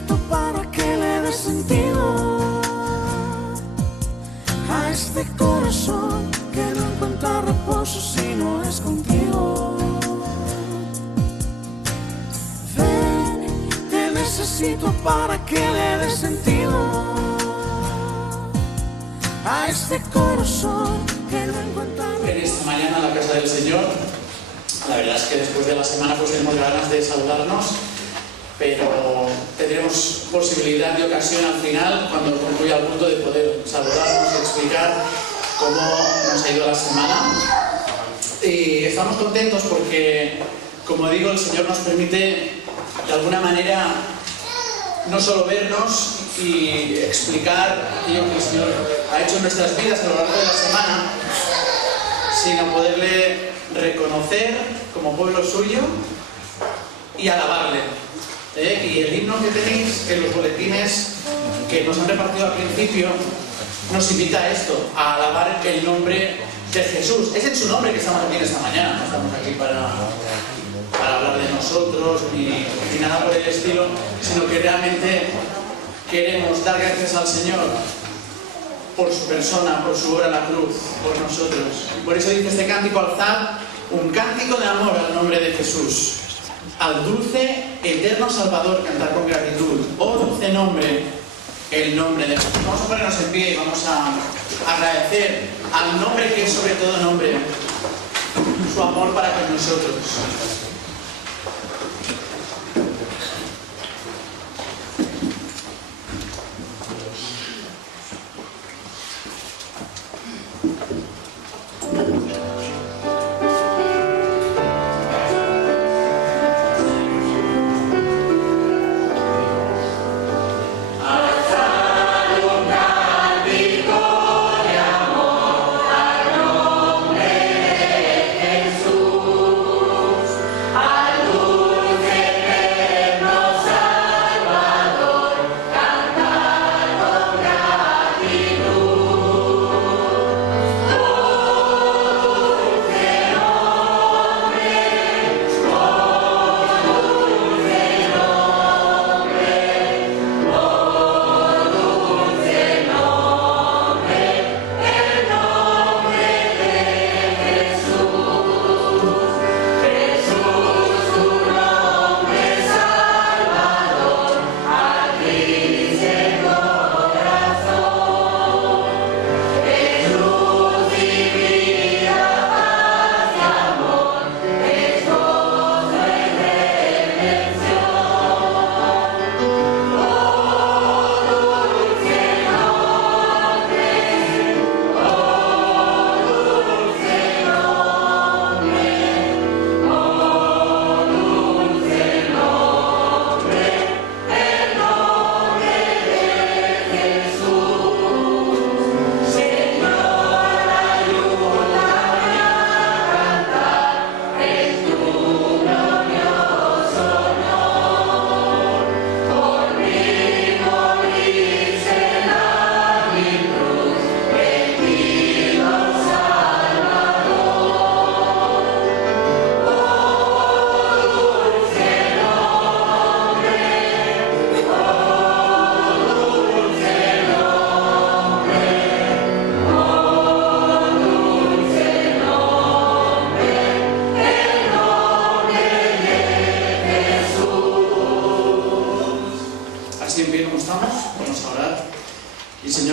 necesito para que le dé sentido a este corazón que no encuentra reposo si no es contigo. Ven, te necesito para que le dé sentido a este corazón que no encuentra reposo. En esta mañana en la casa del Señor, la verdad es que después de la semana pues tenemos ganas de saludarnos, pero tendremos posibilidad y ocasión al final, cuando concluya el punto, de poder saludarnos y explicar cómo nos ha ido la semana. Y estamos contentos porque, como digo, el Señor nos permite de alguna manera no solo vernos y explicar aquello que el Señor ha hecho en nuestras vidas a lo largo de la semana, sino poderle reconocer como pueblo suyo y alabarle. Y el himno que tenéis en los boletines que nos han repartido al principio nos invita a esto, a alabar el nombre de Jesús. Es en su nombre que estamos aquí esta mañana, no estamos aquí para hablar de nosotros ni nada por el estilo, sino que realmente queremos dar gracias al Señor por su persona, por su obra en la cruz, por nosotros. Y por eso dice este cántico: alzad un cántico de amor al nombre de Jesús, al dulce, eterno Salvador, cantar con gratitud. Oh dulce nombre, el nombre de Jesús. Vamos a ponernos en pie y vamos a agradecer al nombre que es sobre todo nombre, su amor para con nosotros.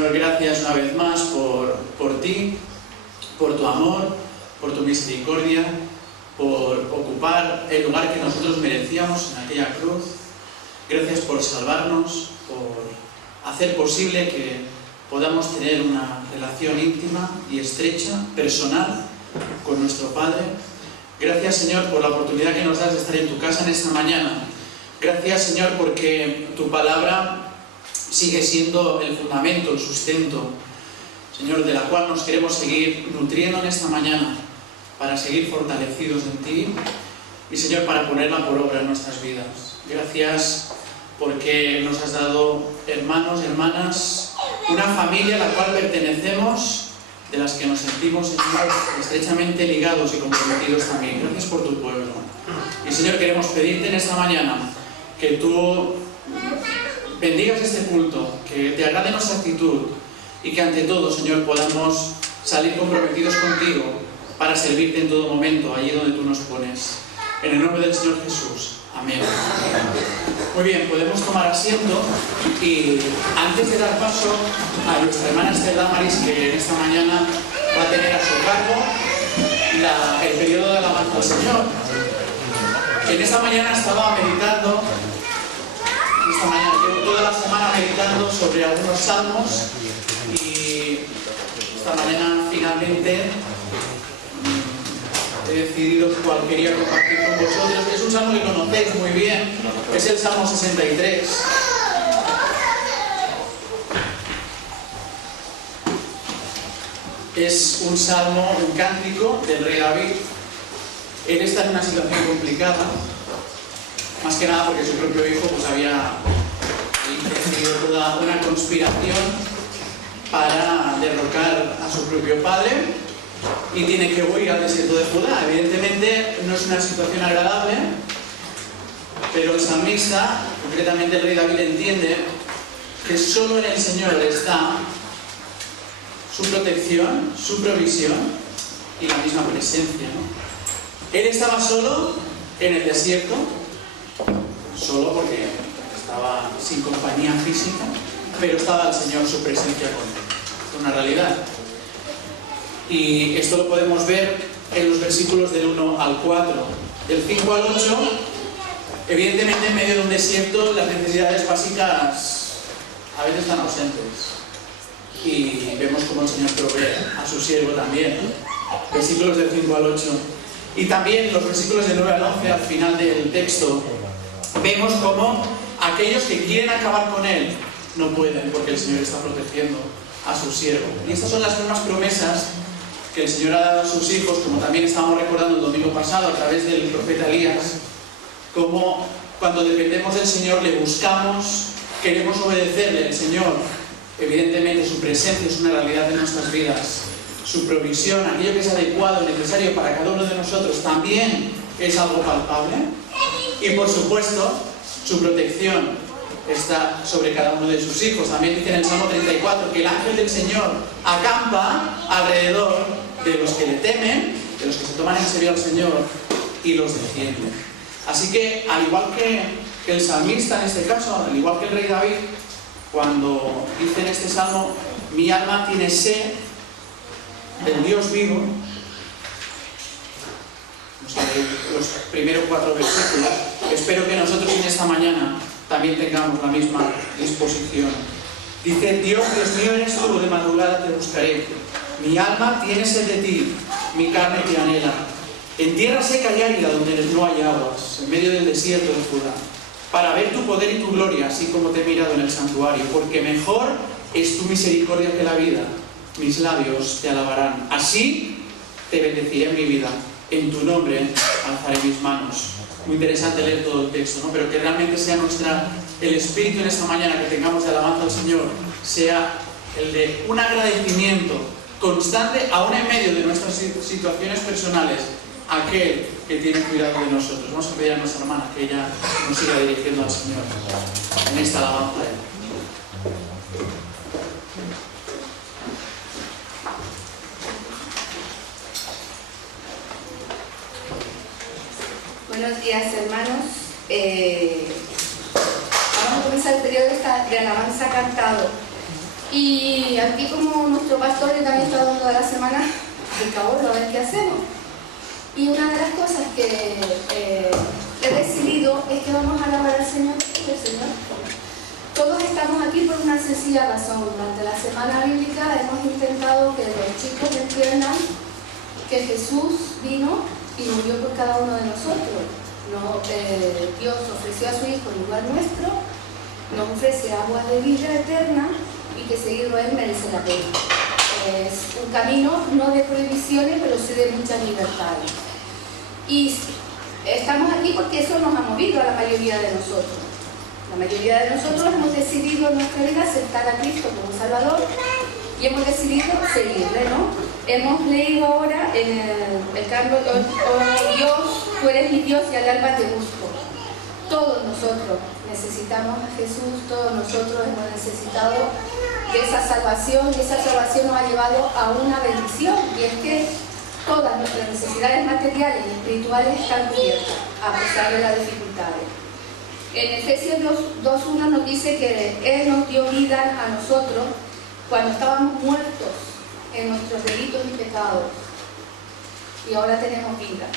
Gracias una vez más por ti, por tu amor, por tu misericordia, por ocupar el lugar que nosotros merecíamos en aquella cruz. Gracias por salvarnos, por hacer posible que podamos tener una relación íntima y estrecha, personal, con nuestro Padre. Gracias, Señor, por la oportunidad que nos das de estar en tu casa en esta mañana. Gracias, Señor, porque tu palabra sigue siendo el fundamento, el sustento, Señor, de la cual nos queremos seguir nutriendo en esta mañana para seguir fortalecidos en ti y, Señor, para ponerla por obra en nuestras vidas. Gracias porque nos has dado hermanos, hermanas, una familia a la cual pertenecemos, de las que nos sentimos, Señor, estrechamente ligados y comprometidos también. Gracias por tu pueblo. Y, Señor, queremos pedirte en esta mañana que tú bendigas este culto, que te agrade nuestra actitud y que ante todo, Señor, podamos salir comprometidos contigo para servirte en todo momento, allí donde tú nos pones. En el nombre del Señor Jesús. Amén. Muy bien, podemos tomar asiento y antes de dar paso a nuestra hermana Esther Damaris, que en esta mañana va a tener a su cargo el periodo de alabanza al Señor. En esta mañana estaba meditando, llevo toda la semana meditando sobre algunos salmos y esta mañana finalmente he decidido cuál quería compartir con vosotros. Es un salmo que conocéis muy bien, es el Salmo 63. Es un salmo, un cántico del rey David. Él está en una situación complicada, más que nada porque su propio hijo pues había decidido toda una conspiración para derrocar a su propio padre y tiene que huir al desierto de Judá. Evidentemente no es una situación agradable, pero el salmista, concretamente el rey David, entiende que solo en el Señor está su protección, su provisión y la misma presencia, ¿no? Él estaba solo en el desierto, solo porque estaba sin compañía física, pero estaba el Señor, su presencia con él. Es una realidad. Y esto lo podemos ver en los versículos del 1 al 4. Del 5 al 8, evidentemente en medio de un desierto las necesidades básicas a veces están ausentes. Y vemos cómo el Señor provee a su siervo también. Versículos del 5 al 8. Y también los versículos del 9 al 11, al final del texto, vemos cómo aquellos que quieren acabar con él no pueden, porque el Señor está protegiendo a su siervo. Y estas son las mismas promesas que el Señor ha dado a sus hijos, como también estábamos recordando el domingo pasado a través del profeta Elías, como cuando dependemos del Señor le buscamos, queremos obedecerle. El Señor, evidentemente su presencia es una realidad de nuestras vidas, su provisión, aquello que es adecuado, necesario para cada uno de nosotros, también es algo palpable. Y por supuesto, su protección está sobre cada uno de sus hijos. También dice en el Salmo 34 que el ángel del Señor acampa alrededor de los que le temen, de los que se toman en serio al Señor y los defiende. Así que, al igual que el salmista en este caso, al igual que el rey David, cuando dice en este salmo, mi alma tiene sed del Dios vivo, los primeros 4 versículos, espero que nosotros en esta mañana también tengamos la misma disposición. Dice, Dios mío eres tú, de madrugada te buscaré. Mi alma tiene sed de ti, mi carne te anhela. En tierra seca y árida donde no hay aguas, en medio del desierto de Judá, para ver tu poder y tu gloria, así como te he mirado en el santuario, porque mejor es tu misericordia que la vida. Mis labios te alabarán. Así te bendeciré en mi vida. En tu nombre alzaré mis manos. Muy interesante leer todo el texto, ¿no? Pero que realmente sea el espíritu en esta mañana que tengamos de alabanza al Señor, sea el de un agradecimiento constante, aún en medio de nuestras situaciones personales, a aquel que tiene cuidado de nosotros. Vamos a pedir a nuestra hermana que ella nos siga dirigiendo al Señor en esta alabanza a Él. Buenos días, hermanos. Vamos a comenzar el periodo de alabanza cantado. Y aquí, como nuestro pastor también está dando toda la semana el cabolo, a ver qué hacemos. Y una de las cosas que he decidido es que vamos a alabar al Señor, Todos estamos aquí por una sencilla razón. Durante la semana bíblica hemos intentado que los chicos entiendan que Jesús vino y murió por cada uno de nosotros. Dios ofreció a su Hijo en lugar nuestro, nos ofrece agua de vida eterna y que seguirlo a Él merece la pena. Es un camino no de prohibiciones, pero sí de muchas libertades. Y estamos aquí porque eso nos ha movido a la mayoría de nosotros. La mayoría de nosotros hemos decidido en nuestra vida aceptar a Cristo como Salvador y hemos decidido seguirle, ¿no? Hemos leído ahora en el canto, oh Dios, tú eres mi Dios y al alba te busco. Todos nosotros necesitamos a Jesús, todos nosotros hemos necesitado de esa salvación, y esa salvación nos ha llevado a una bendición, y es que todas nuestras necesidades materiales y espirituales están cubiertas, a pesar de las dificultades. En Efesios 2:1 nos dice que Él nos dio vida a nosotros cuando estábamos muertos en nuestros delitos y pecados, y ahora tenemos vida.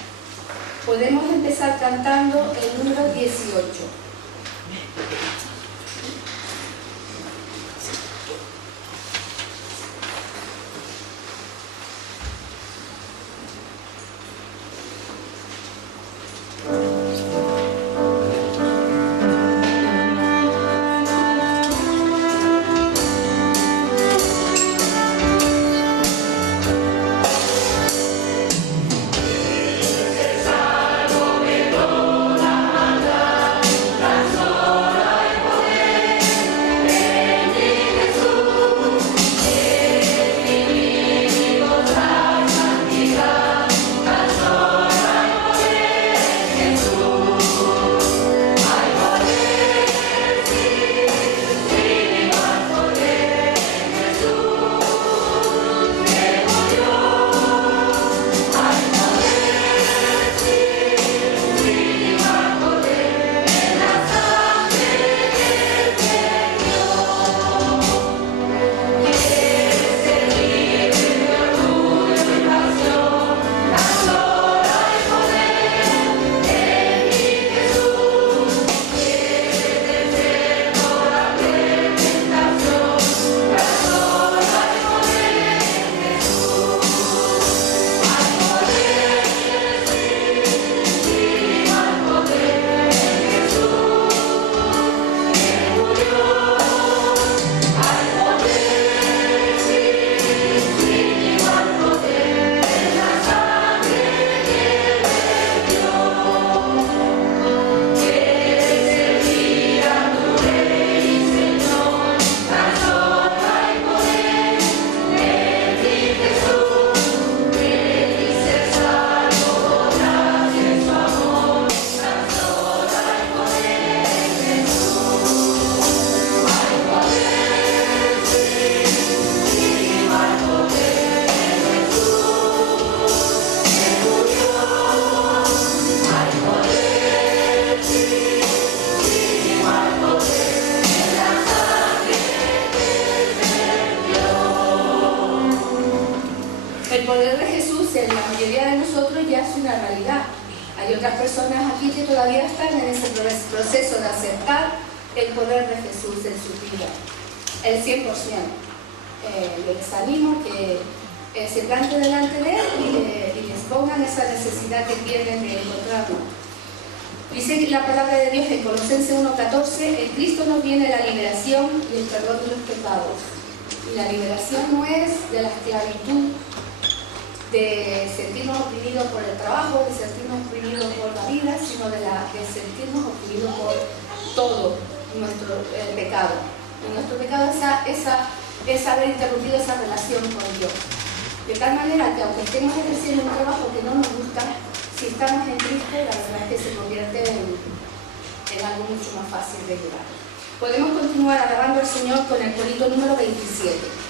Podemos empezar cantando el número 18. El poder de Jesús en la mayoría de nosotros ya es una realidad. Hay otras personas aquí que todavía están en ese proceso de aceptar el poder de Jesús en su vida, el 100%. Yo les animo que se planten delante de Él y les pongan esa necesidad que tienen de encontrarlo. Dice la palabra de Dios en Colosenses 1:14, en Cristo nos viene la liberación y el perdón de los pecados. Y la liberación no es de la esclavitud, de sentirnos oprimidos por el trabajo, de sentirnos oprimidos por la vida, sino de sentirnos oprimidos por todo nuestro pecado. Y nuestro pecado es haber interrumpido esa relación con Dios. De tal manera que aunque estemos ejerciendo un trabajo que no nos gusta, si estamos en Cristo, la verdad es que se convierte en algo mucho más fácil de llevar. Podemos continuar alabando al Señor con el corito número 27.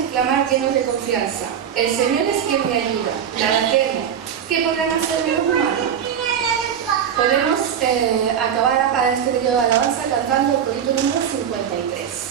exclamar llenos de confianza: el Señor es quien me ayuda, nada temo. ¿Qué podrán hacerme los humanos? Podemos acabar para este periodo de alabanza cantando el corito número 53.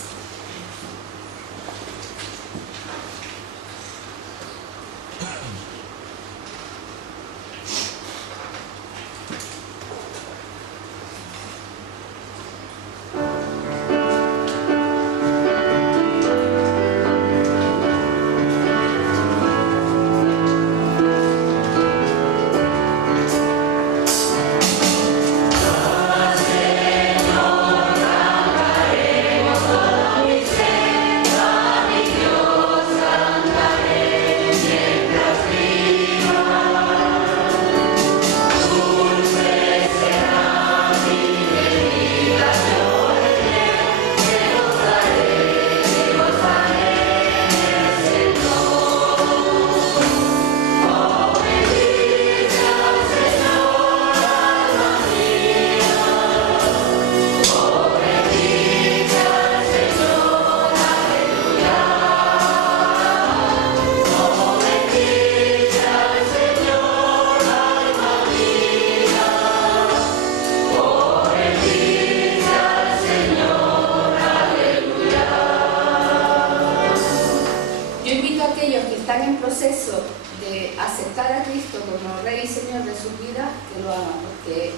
De aceptar a Cristo como Rey y Señor de sus vidas, que lo aman, porque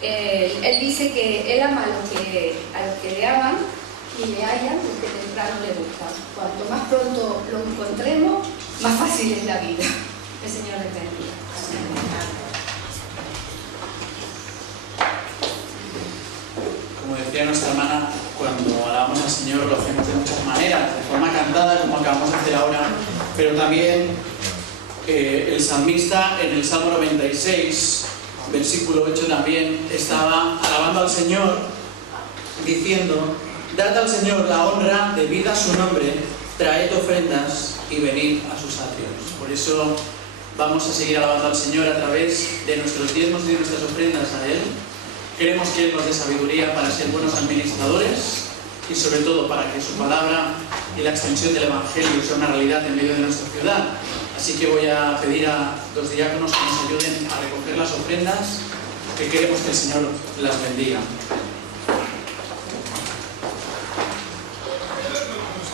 Él dice que Él ama a los que le aman y le hallan los que temprano le buscan. Cuanto más pronto lo encontremos, más fácil es la vida. El Señor les bendiga. Como decía nuestra hermana, cuando alabamos al Señor lo hacemos de muchas maneras, de forma cantada, como acabamos de hacer ahora, pero también el salmista en el Salmo 96, versículo 8 también, estaba alabando al Señor, diciendo: dad al Señor la honra, debid a su nombre, traed ofrendas y venid a sus atrios. Por eso vamos a seguir alabando al Señor a través de nuestros diezmos y de nuestras ofrendas a Él. Queremos que Él nos dé sabiduría para ser buenos administradores y sobre todo para que su palabra y la extensión del Evangelio sea una realidad en medio de nuestra ciudad. Así que voy a pedir a los diáconos que nos ayuden a recoger las ofrendas, que queremos que el Señor las bendiga.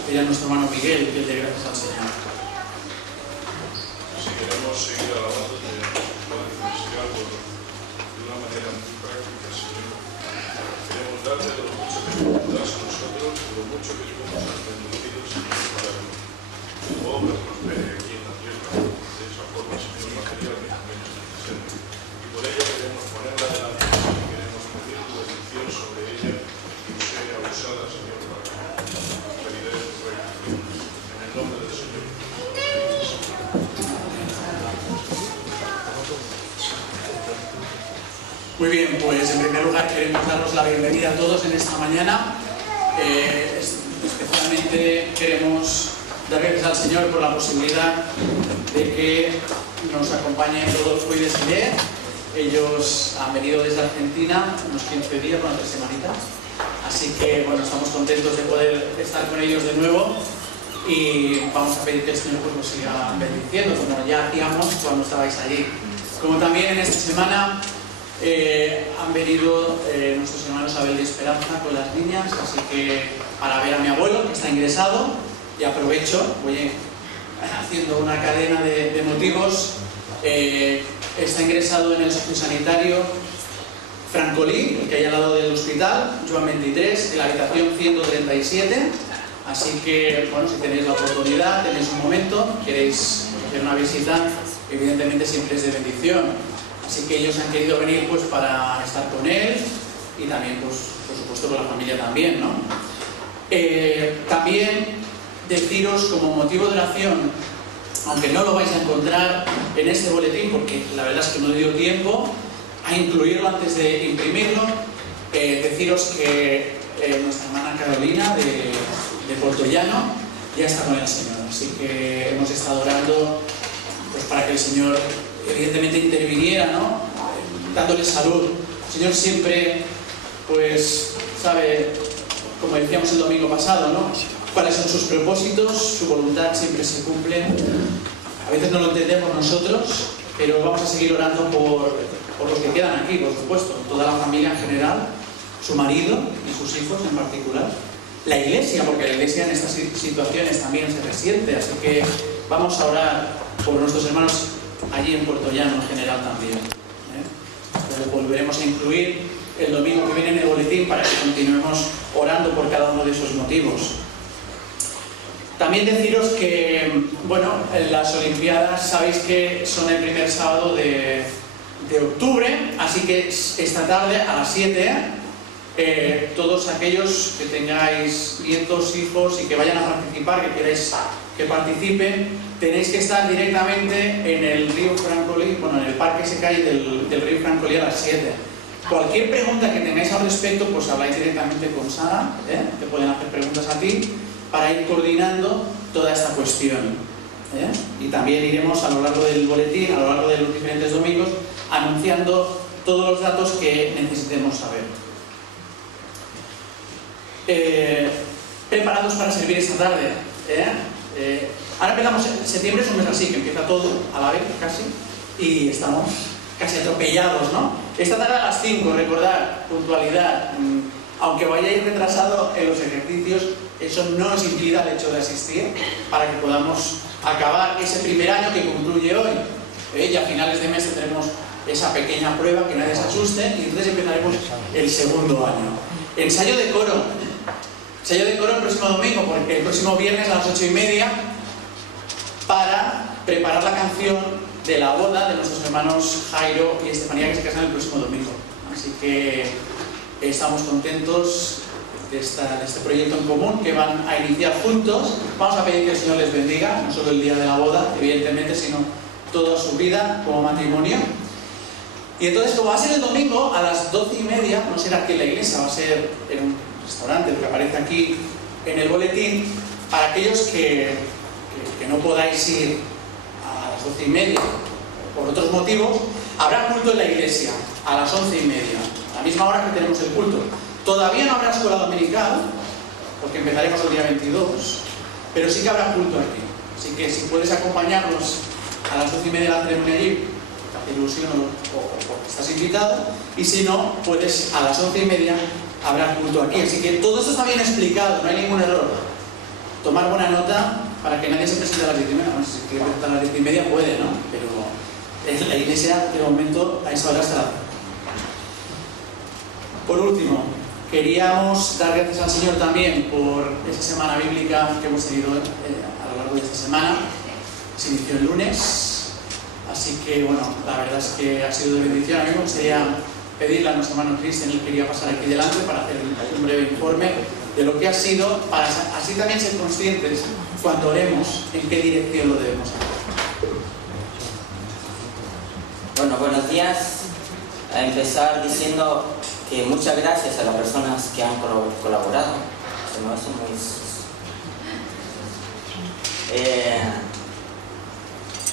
Pedir a nuestro hermano Miguel que dé gracias al Señor. Si queremos seguir alabando, podemos decir algo de una manera muy práctica, Señor. Queremos darte de lo mucho que nos das a nosotros, de lo mucho que somos bendecidos, Señor, para que tu obra prospere aquí en la tierra, de esa forma, Señor, material que también es necesario. Y por ello queremos ponerla delante de ti, queremos pedir tu bendición sobre ella y que sea usada, Señor, para la prosperidad de tu reino. En el nombre del Señor. Muy bien, pues en primer lugar queremos daros la bienvenida a todos en esta mañana. Especialmente queremos dar gracias al Señor por la posibilidad de que nos acompañen todos hoy de Sile. Ellos han venido desde Argentina unos 15 días, bueno, 3 semanitas. Así que bueno, estamos contentos de poder estar con ellos de nuevo y vamos a pedir que el Señor pues, nos siga bendiciendo, como ya hacíamos cuando estabais allí. Como también en esta semana han venido nuestros hermanos Abel y Esperanza con las niñas, así que para ver a mi abuelo que está ingresado, y aprovecho, voy haciendo una cadena de motivos. Está ingresado en el sociosanitario Francolí, el que hay al lado del hospital, Joan 23, en la habitación 137. Así que, bueno, si tenéis la oportunidad, tenéis un momento, queréis hacer una visita, evidentemente siempre es de bendición. Así que ellos han querido venir pues para estar con él y también, pues, por supuesto, con la familia también, ¿no? También deciros como motivo de oración, aunque no lo vais a encontrar en este boletín porque la verdad es que no dio tiempo a incluirlo antes de imprimirlo, deciros que nuestra hermana Carolina de Portollano ya está con el Señor, así que hemos estado orando pues para que el Señor evidentemente interviniera, ¿no? Dándole salud. El Señor siempre, pues, sabe, como decíamos el domingo pasado, ¿no? cuáles son sus propósitos, su voluntad siempre se cumple. A veces no lo entendemos nosotros, pero vamos a seguir orando por los que quedan aquí, por supuesto, toda la familia en general, su marido y sus hijos en particular. La iglesia, porque la iglesia en estas situaciones también se resiente, así que vamos a orar por nuestros hermanos allí en Puerto Llano en general también. Lo volveremos a incluir el domingo que viene en el boletín para que continuemos orando por cada uno de esos motivos. También deciros que, bueno, las Olimpiadas sabéis que son el primer sábado de octubre, así que esta tarde a las 7, todos aquellos que tengáis nietos, hijos y que vayan a participar, que queráis que participen, tenéis que estar directamente en el río Francolí, bueno, en el parque Secay del río Francolí a las 7. Cualquier pregunta que tengáis al respecto, pues habláis directamente con Sara, te pueden hacer preguntas a ti, para ir coordinando toda esta cuestión. Y también iremos a lo largo del boletín, a lo largo de los diferentes domingos, anunciando todos los datos que necesitemos saber. Preparados para servir esta tarde. Ahora empezamos en septiembre, es un mes así, que empieza todo a la vez casi, y estamos casi atropellados, ¿no? Esta tarde a las 5, recordad, puntualidad. Aunque vayáis retrasado en los ejercicios, eso no nos impida el hecho de asistir para que podamos acabar ese primer año que concluye hoy. Y a finales de mes tendremos esa pequeña prueba, que nadie se asuste, y entonces empezaremos el segundo año. Ensayo de coro. Ensayo de coro el próximo domingo, porque el próximo viernes a las 8:30, para preparar la canción de la boda de nuestros hermanos Jairo y Estefanía, que se casan el próximo domingo. Así que estamos contentos de este proyecto en común que van a iniciar juntos. Vamos a pedir que el Señor les bendiga, no solo el día de la boda, evidentemente, sino toda su vida como matrimonio. Y entonces, como va a ser el domingo a las 12:30, no será aquí en la iglesia, va a ser en un restaurante, el que aparece aquí en el boletín, para aquellos que no podáis ir a las 12:30 por otros motivos, habrá culto en la iglesia a las 11:30, a la misma hora que tenemos el culto. Todavía no habrá escuela dominical, porque empezaremos el día 22, pero sí que habrá culto aquí. Así que si puedes acompañarnos a las 12:30 de la ceremonia allí, te hace ilusión o porque estás invitado, y si no, puedes a las 11:30 habrá culto aquí. Así que todo esto está bien explicado, no hay ningún error. Tomar buena nota para que nadie se presente a las 10:30. Bueno, si se quiere presentar a las 10:30 puede, ¿no? Pero en la iglesia, de momento, a esa hora estará. Por último, queríamos dar gracias al Señor también por esa semana bíblica que hemos tenido a lo largo de esta semana. Se inició el lunes, así que bueno, la verdad es que ha sido de bendición. A mí me gustaría pedirle a nuestro hermano Cristian, él quería pasar aquí delante para hacer un breve informe de lo que ha sido, para así también ser conscientes cuando oremos en qué dirección lo debemos hacer. Bueno, buenos días. A empezar diciendo que muchas gracias a las personas que han colaborado. Se me hace muy...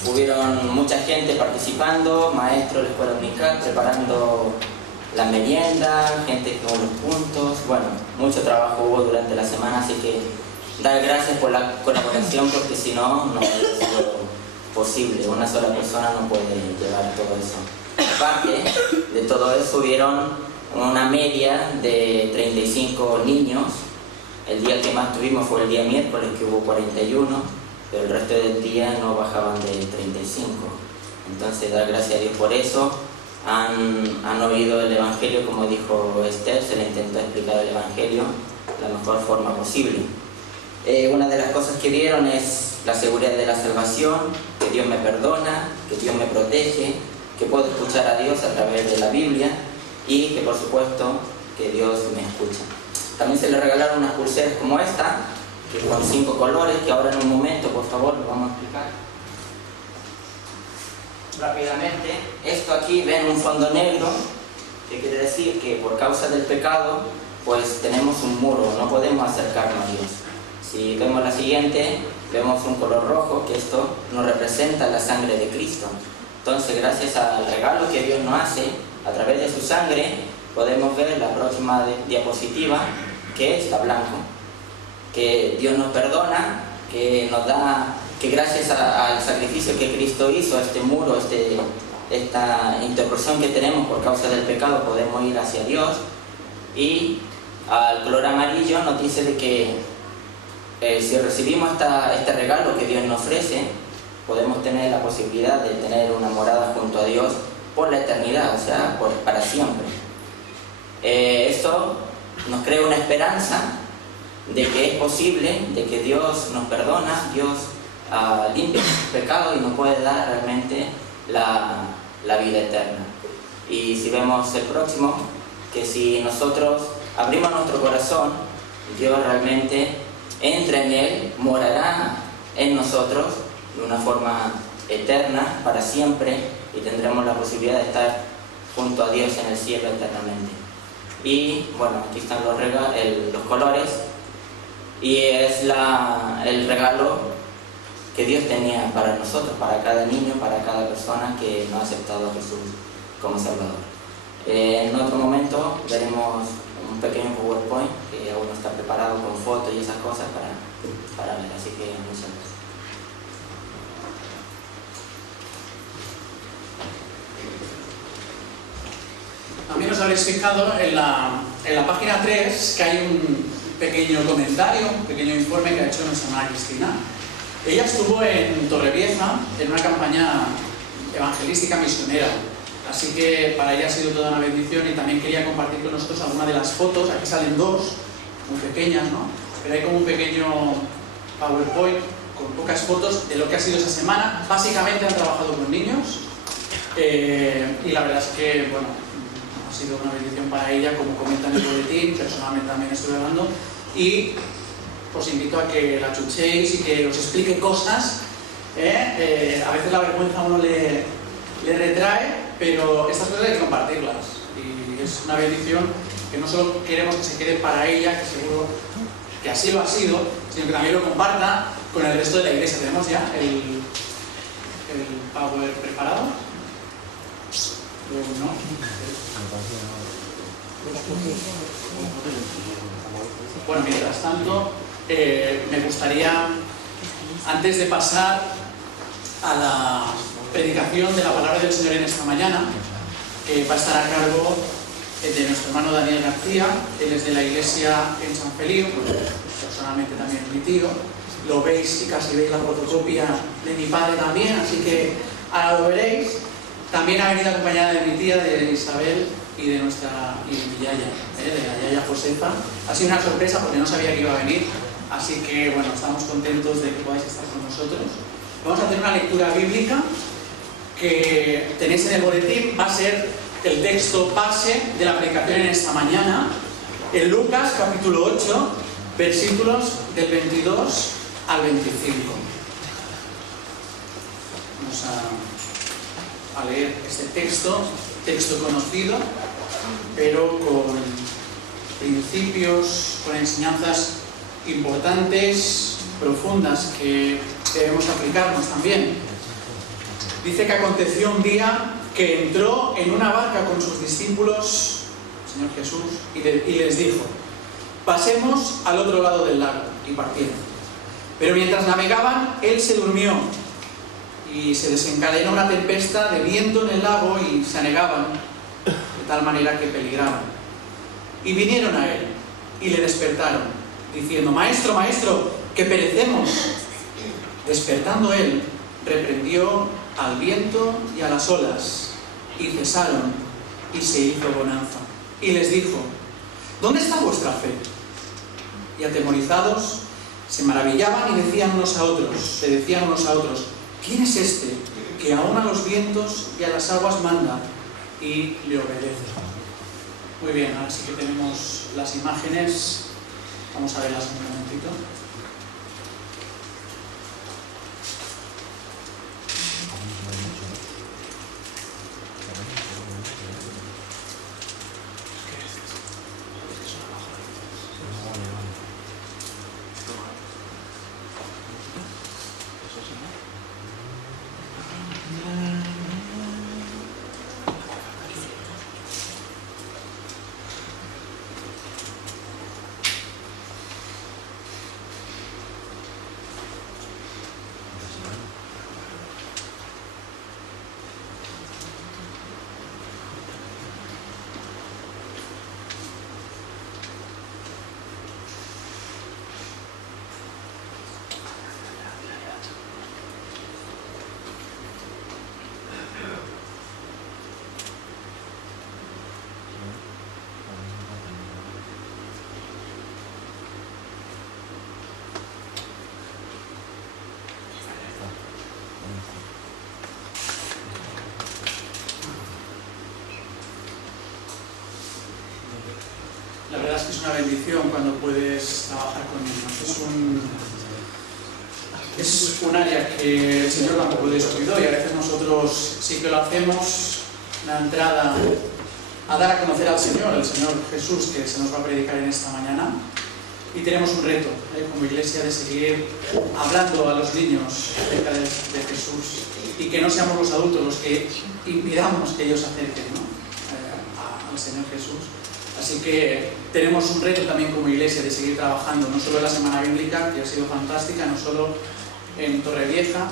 hubieron mucha gente participando, maestros de la escuela dominical, preparando la merienda, gente con los puntos. Bueno, mucho trabajo hubo durante la semana, así que dar gracias por la colaboración, porque si no, no es posible. Una sola persona no puede llevar todo eso. Aparte de todo eso, hubieron una media de 35 niños. El día que más tuvimos fue el día miércoles, que hubo 41, pero el resto del día no bajaban de 35. Entonces, dar gracias a Dios por eso. Han oído el Evangelio, como dijo Esther, se le intentó explicar el Evangelio de la mejor forma posible. Una de las cosas que vieron es la seguridad de la salvación, que Dios me perdona, que Dios me protege, que puedo escuchar a Dios a través de la Biblia y que, por supuesto, que Dios me escucha. También se le regalaron unas pulseras como esta, que con 5 colores, que ahora en un momento, por favor, lo vamos a explicar rápidamente. Esto aquí, ven un fondo negro, que quiere decir que por causa del pecado, pues tenemos un muro, no podemos acercarnos a Dios. Si vemos la siguiente, vemos un color rojo, que esto nos representa la sangre de Cristo. Entonces, gracias al regalo que Dios nos hace, a través de su sangre, podemos ver la próxima diapositiva, que está blanco. que Dios nos perdona, que nos da, que gracias al sacrificio que Cristo hizo, este muro, esta interrupción que tenemos por causa del pecado, podemos ir hacia Dios. Y al color amarillo nos dice de que si recibimos este regalo que Dios nos ofrece, podemos tener la posibilidad de tener una morada junto a Dios por la eternidad, o sea, para siempre. Esto nos crea una esperanza de que es posible, de que Dios nos perdona, Dios limpia nuestros pecados y nos puede dar realmente la vida eterna. Y si vemos el próximo, que si nosotros abrimos nuestro corazón, Dios realmente entra en él, morará en nosotros de una forma eterna, para siempre, y tendremos la posibilidad de estar junto a Dios en el cielo eternamente. Y bueno, aquí están los colores, y es el regalo que Dios tenía para nosotros, para cada niño, para cada persona que no ha aceptado a Jesús como Salvador. En otro momento veremos un pequeño PowerPoint que aún no está preparado con fotos y esas cosas para ver, así que muchas gracias. También os habréis fijado en la página 3 que hay un pequeño comentario, un pequeño informe que ha hecho nuestra hermana Cristina. Ella estuvo en Torrevieja en una campaña evangelística misionera, así que para ella ha sido toda una bendición, y también quería compartir con nosotros algunas de las fotos. Aquí salen dos, muy pequeñas, ¿no? Pero hay como un pequeño PowerPoint con pocas fotos de lo que ha sido esa semana. Básicamente han trabajado con niños, y la verdad es que, bueno, ha sido una bendición para ella, como comenta en el boletín. Personalmente también estuve hablando, y os invito a que la chuchéis y que os explique cosas. A veces la vergüenza a uno le retrae, pero estas cosas hay que compartirlas, y es una bendición que no solo queremos que se quede para ella, que seguro que así lo ha sido, sino que también lo comparta con el resto de la iglesia. Tenemos ya el Power preparado. ¿No? Bueno, mientras tanto, me gustaría, antes de pasar a la predicación de la palabra del Señor en esta mañana, que va a estar a cargo de nuestro hermano Daniel García. Él es de la iglesia en San Feliu, personalmente también mi tío. Lo veis y casi veis la fotocopia de mi padre también, así que ahora lo veréis. También ha venido acompañada de mi tía, de Isabel, y de mi yaya, de la yaya Josefa. Ha sido una sorpresa porque no sabía que iba a venir, así que bueno, estamos contentos de que podáis estar con nosotros. Vamos a hacer una lectura bíblica que tenéis en el boletín. Va a ser el texto base de la predicación en esta mañana, en Lucas capítulo 8, versículos del 22 al 25. Vamos a leer este texto conocido, pero con principios, con enseñanzas importantes, profundas, que debemos aplicarnos también. Dice que aconteció un día que entró en una barca con sus discípulos, el Señor Jesús, y les dijo: pasemos al otro lado del lago, y partieron. Pero mientras navegaban, él se durmió, y se desencadenó una tempestad de viento en el lago, y se anegaban de tal manera que peligraban. Y vinieron a él, y le despertaron, diciendo: Maestro, maestro, que perecemos. Despertando él, reprendió al viento y a las olas, y cesaron, y se hizo bonanza. Y les dijo: ¿dónde está vuestra fe? Y atemorizados, se maravillaban y se decían unos a otros: ¿quién es este que aún a los vientos y a las aguas manda y le obedece? Muy bien, ahora sí que tenemos las imágenes. Vamos a verlas un momentito. verdad es que es una bendición cuando puedes trabajar con niños. Es un área que el Señor tampoco descuidó y a veces nosotros sí que lo hacemos, la entrada a dar a conocer al Señor Jesús, que se nos va a predicar en esta mañana. Y tenemos un reto como iglesia de seguir hablando a los niños acerca de Jesús y que no seamos los adultos los que impidamos que ellos se acerquen, ¿no? Al Señor Jesús. Así que tenemos un reto también como iglesia de seguir trabajando, no solo en la Semana Bíblica, que ha sido fantástica, no solo en Torrevieja,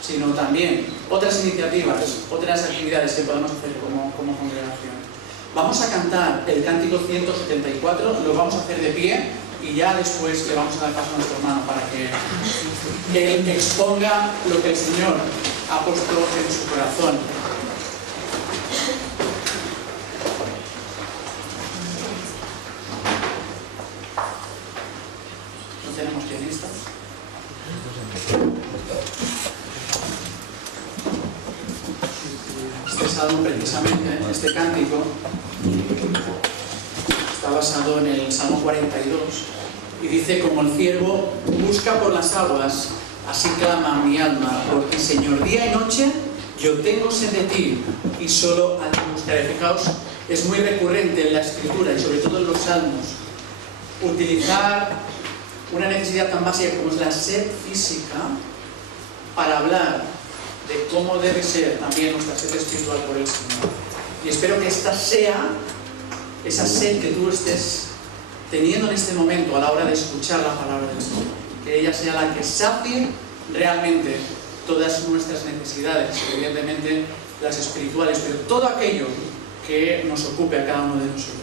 sino también otras iniciativas, otras actividades que podemos hacer como congregación. Vamos a cantar el cántico 174, lo vamos a hacer de pie y ya después le vamos a dar paso a nuestro hermano para que él exponga lo que el Señor ha puesto en su corazón. ¿No tenemos pianistas? Este salmo precisamente, este cántico, está basado en el Salmo 42 y dice: como el ciervo busca por las aguas, así clama mi alma por ti, Señor. Día y noche yo tengo sed de ti y solo a ti buscaré. Fijaos, es muy recurrente en la Escritura y sobre todo en los Salmos utilizar una necesidad tan básica como es la sed física para hablar de cómo debe ser también nuestra sed espiritual por el Señor. Y espero que esta sea esa sed que tú estés teniendo en este momento a la hora de escuchar la palabra del Señor. Que ella sea la que sacie realmente todas nuestras necesidades, evidentemente las espirituales, pero todo aquello que nos ocupe a cada uno de nosotros.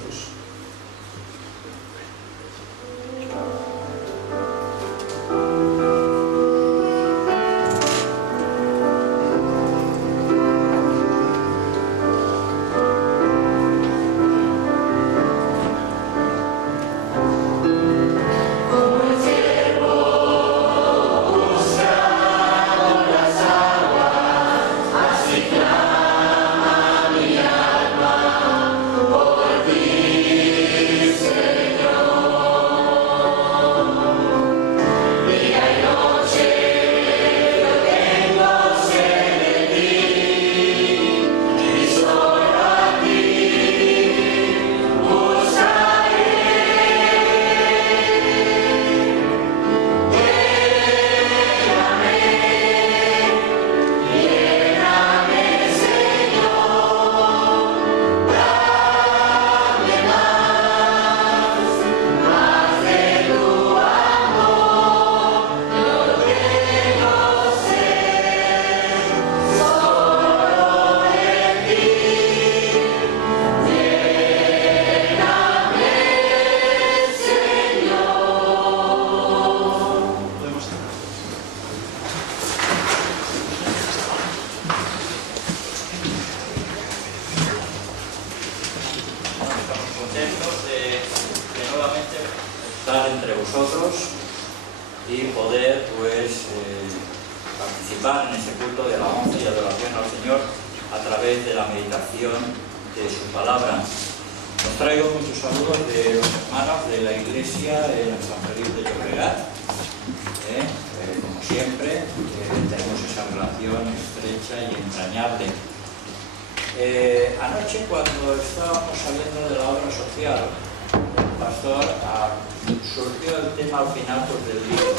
Participar en ese culto de alabanza y adoración al Señor a través de la meditación de su palabra. Os traigo muchos saludos de los hermanos de la iglesia en San Felipe de Llobregat. Como siempre, tenemos esa relación estrecha y entrañable. Anoche, cuando estábamos saliendo de la obra social, el pastor surgió el tema al final del libro.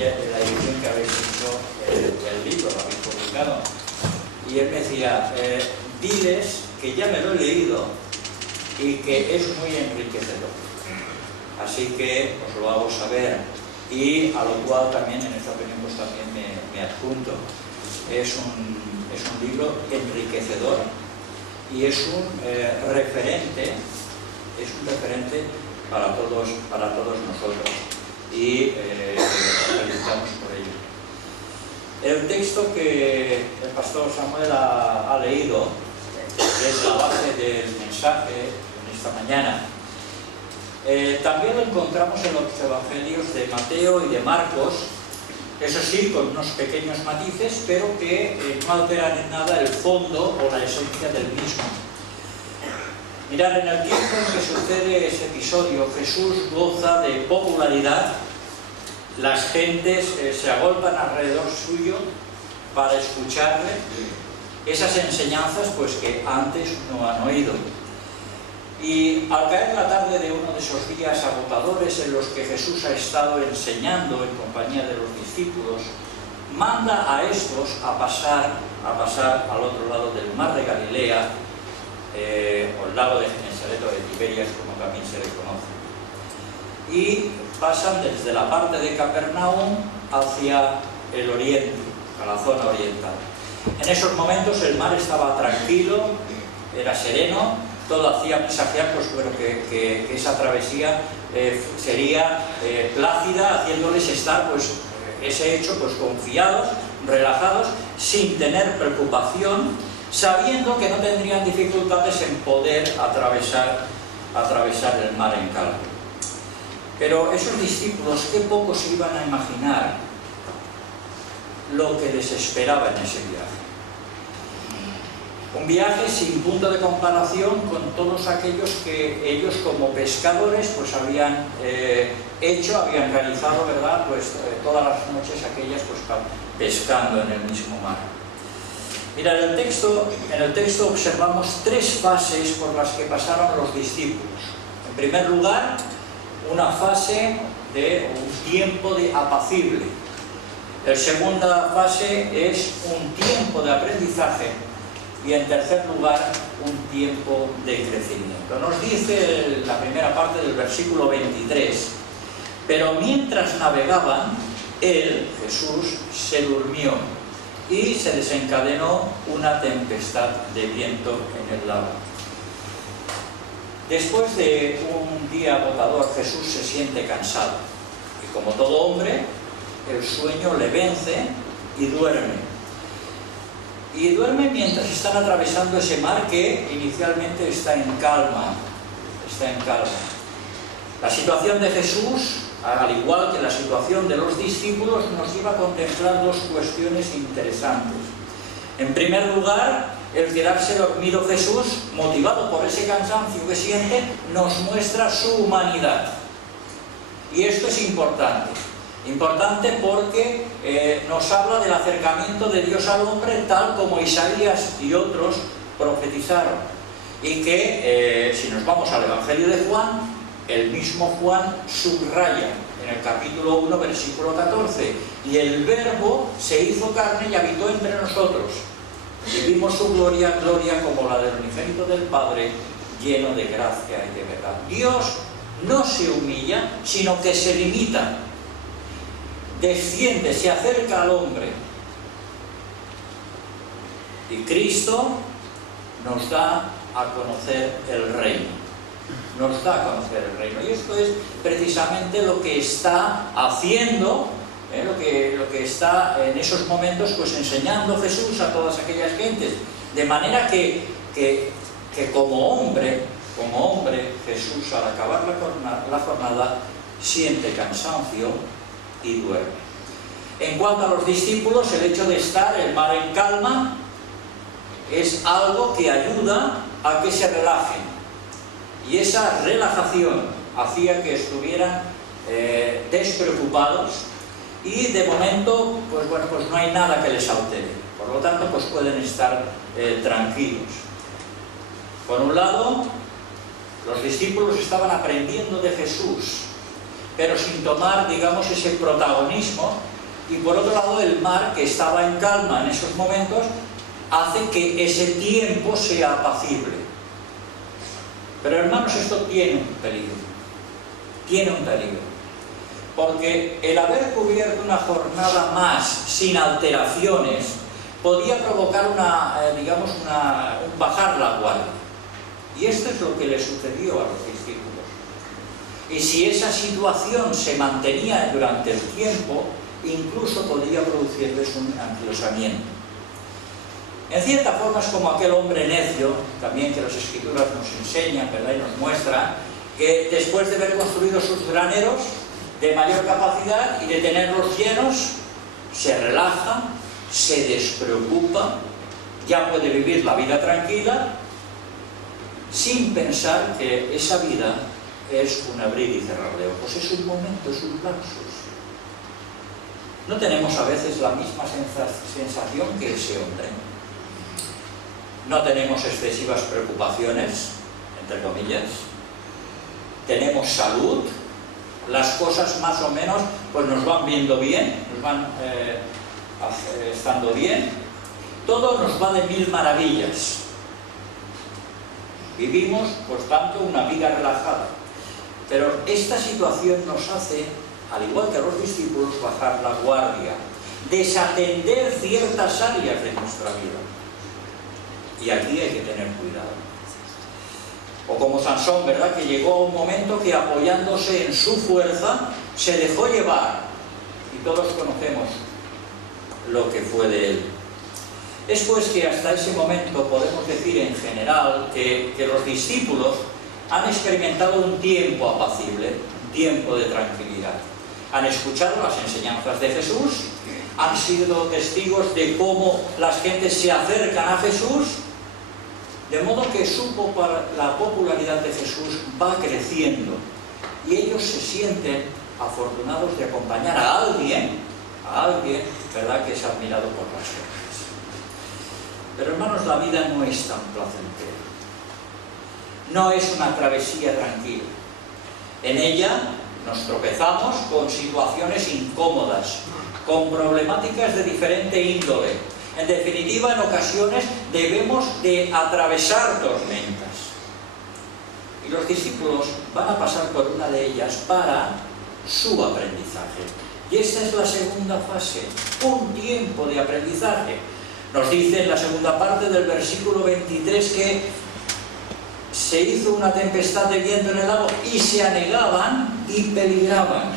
De la edición que habéis hecho el libro, lo habéis publicado, y él me decía, diles que ya me lo he leído y que es muy enriquecedor, así que os lo hago saber, y a lo cual también en esta opinión pues también me adjunto. Es un libro enriquecedor y es un referente para todos nosotros, y felicitamos por ello. El texto que el pastor Samuel ha leído es la base del mensaje en esta mañana. También lo encontramos en los evangelios de Mateo y de Marcos, eso sí, con unos pequeños matices, pero que no alteran en nada el fondo o la esencia del mismo. Mirad, en el tiempo en que sucede ese episodio, Jesús goza de popularidad, las gentes se agolpan alrededor suyo para escucharle esas enseñanzas pues que antes no han oído. Y al caer la tarde de uno de esos días agotadores en los que Jesús ha estado enseñando en compañía de los discípulos, manda a estos a pasar al otro lado del mar de Galilea, o el lago de Genesaret o de Tiberias, como también se le conoce. Y pasan desde la parte de Capernaum hacia el oriente, a la zona oriental. En esos momentos el mar estaba tranquilo, era sereno, todo hacía presagiar pues, bueno, que esa travesía sería plácida, haciéndoles estar pues, ese hecho pues, confiados, relajados, sin tener preocupación, sabiendo que no tendrían dificultades en poder atravesar el mar en calma. Pero esos discípulos, qué poco se iban a imaginar lo que les esperaba en ese viaje. Un viaje sin punto de comparación con todos aquellos que ellos como pescadores pues habían habían realizado, ¿verdad? Pues todas las noches aquellas pues pescando en el mismo mar. Mira, en el texto observamos tres fases por las que pasaron los discípulos. En primer lugar, una fase de un tiempo de apacible. La segunda fase es un tiempo de aprendizaje y en tercer lugar un tiempo de crecimiento. Nos dice la primera parte del versículo 23: pero mientras navegaban, él, Jesús, se durmió y se desencadenó una tempestad de viento en el lago. Después de un día agotador, Jesús se siente cansado y, como todo hombre, el sueño le vence y duerme. Y duerme mientras están atravesando ese mar que inicialmente está en calma. La situación de Jesús, al igual que la situación de los discípulos, nos lleva a contemplar dos cuestiones interesantes. En primer lugar, el quedarse dormido Jesús, motivado por ese cansancio que siente, nos muestra su humanidad. Y esto es importante. Importante porque nos habla del acercamiento de Dios al hombre, tal como Isaías y otros profetizaron. Y que, si nos vamos al Evangelio de Juan, el mismo Juan subraya en el capítulo 1, versículo 14: y el Verbo se hizo carne y habitó entre nosotros. Y vimos su gloria, gloria como la del unigénito del Padre, lleno de gracia y de verdad. Dios no se humilla, sino que se limita. Desciende, se acerca al hombre. Y Cristo nos da a conocer el reino. Nos da a conocer el reino. Y esto es precisamente lo que está haciendo, lo que está en esos momentos pues enseñando Jesús a todas aquellas gentes. De manera que como hombre Jesús, al acabar la jornada, siente cansancio y duerme. En cuanto a los discípulos, el hecho de estar el mar en calma es algo que ayuda a que se relajen, y esa relajación hacía que estuvieran despreocupados, y de momento pues no hay nada que les altere, por lo tanto pues pueden estar tranquilos. Por un lado, los discípulos estaban aprendiendo de Jesús, pero sin tomar, digamos, ese protagonismo, y por otro lado el mar, que estaba en calma en esos momentos, hace que ese tiempo sea apacible. Pero hermanos, esto tiene un peligro, porque el haber cubierto una jornada más sin alteraciones podía provocar un bajar la guardia, y esto es lo que le sucedió a los discípulos. Y si esa situación se mantenía durante el tiempo, incluso podría producirles un anquilosamiento. En cierta forma es como aquel hombre necio, también que las Escrituras nos enseñan, ¿verdad? Y nos muestran que después de haber construido sus graneros de mayor capacidad y de tenerlos llenos, se relaja, se despreocupa, ya puede vivir la vida tranquila, sin pensar que esa vida es un abrir y cerrar de ojos, es un momento, es un lapsus. ¿No tenemos a veces la misma sensación que ese hombre? No tenemos excesivas preocupaciones, entre comillas. Tenemos salud, las cosas más o menos pues nos van viendo bien, nos van estando bien. Todo nos va de mil maravillas. Vivimos, por tanto, una vida relajada. Pero esta situación nos hace, al igual que a los discípulos, bajar la guardia, desatender ciertas áreas de nuestra vida. Y aquí hay que tener cuidado. O como Sansón, ¿verdad?, que llegó a un momento que apoyándose en su fuerza se dejó llevar. Y todos conocemos lo que fue de él. Es pues que hasta ese momento podemos decir en general que los discípulos han experimentado un tiempo apacible, un tiempo de tranquilidad. Han escuchado las enseñanzas de Jesús, han sido testigos de cómo las gentes se acercan a Jesús, de modo que la popularidad de Jesús va creciendo y ellos se sienten afortunados de acompañar a alguien, ¿verdad?, que es admirado por las gentes. Pero hermanos, la vida no es tan placentera. No es una travesía tranquila. En ella nos tropezamos con situaciones incómodas, con problemáticas de diferente índole. En definitiva, en ocasiones debemos de atravesar tormentas. Y los discípulos van a pasar por una de ellas para su aprendizaje. Y esta es la segunda fase, un tiempo de aprendizaje. Nos dice en la segunda parte del versículo 23 que se hizo una tempestad de viento en el lago y se anegaban y peligraban.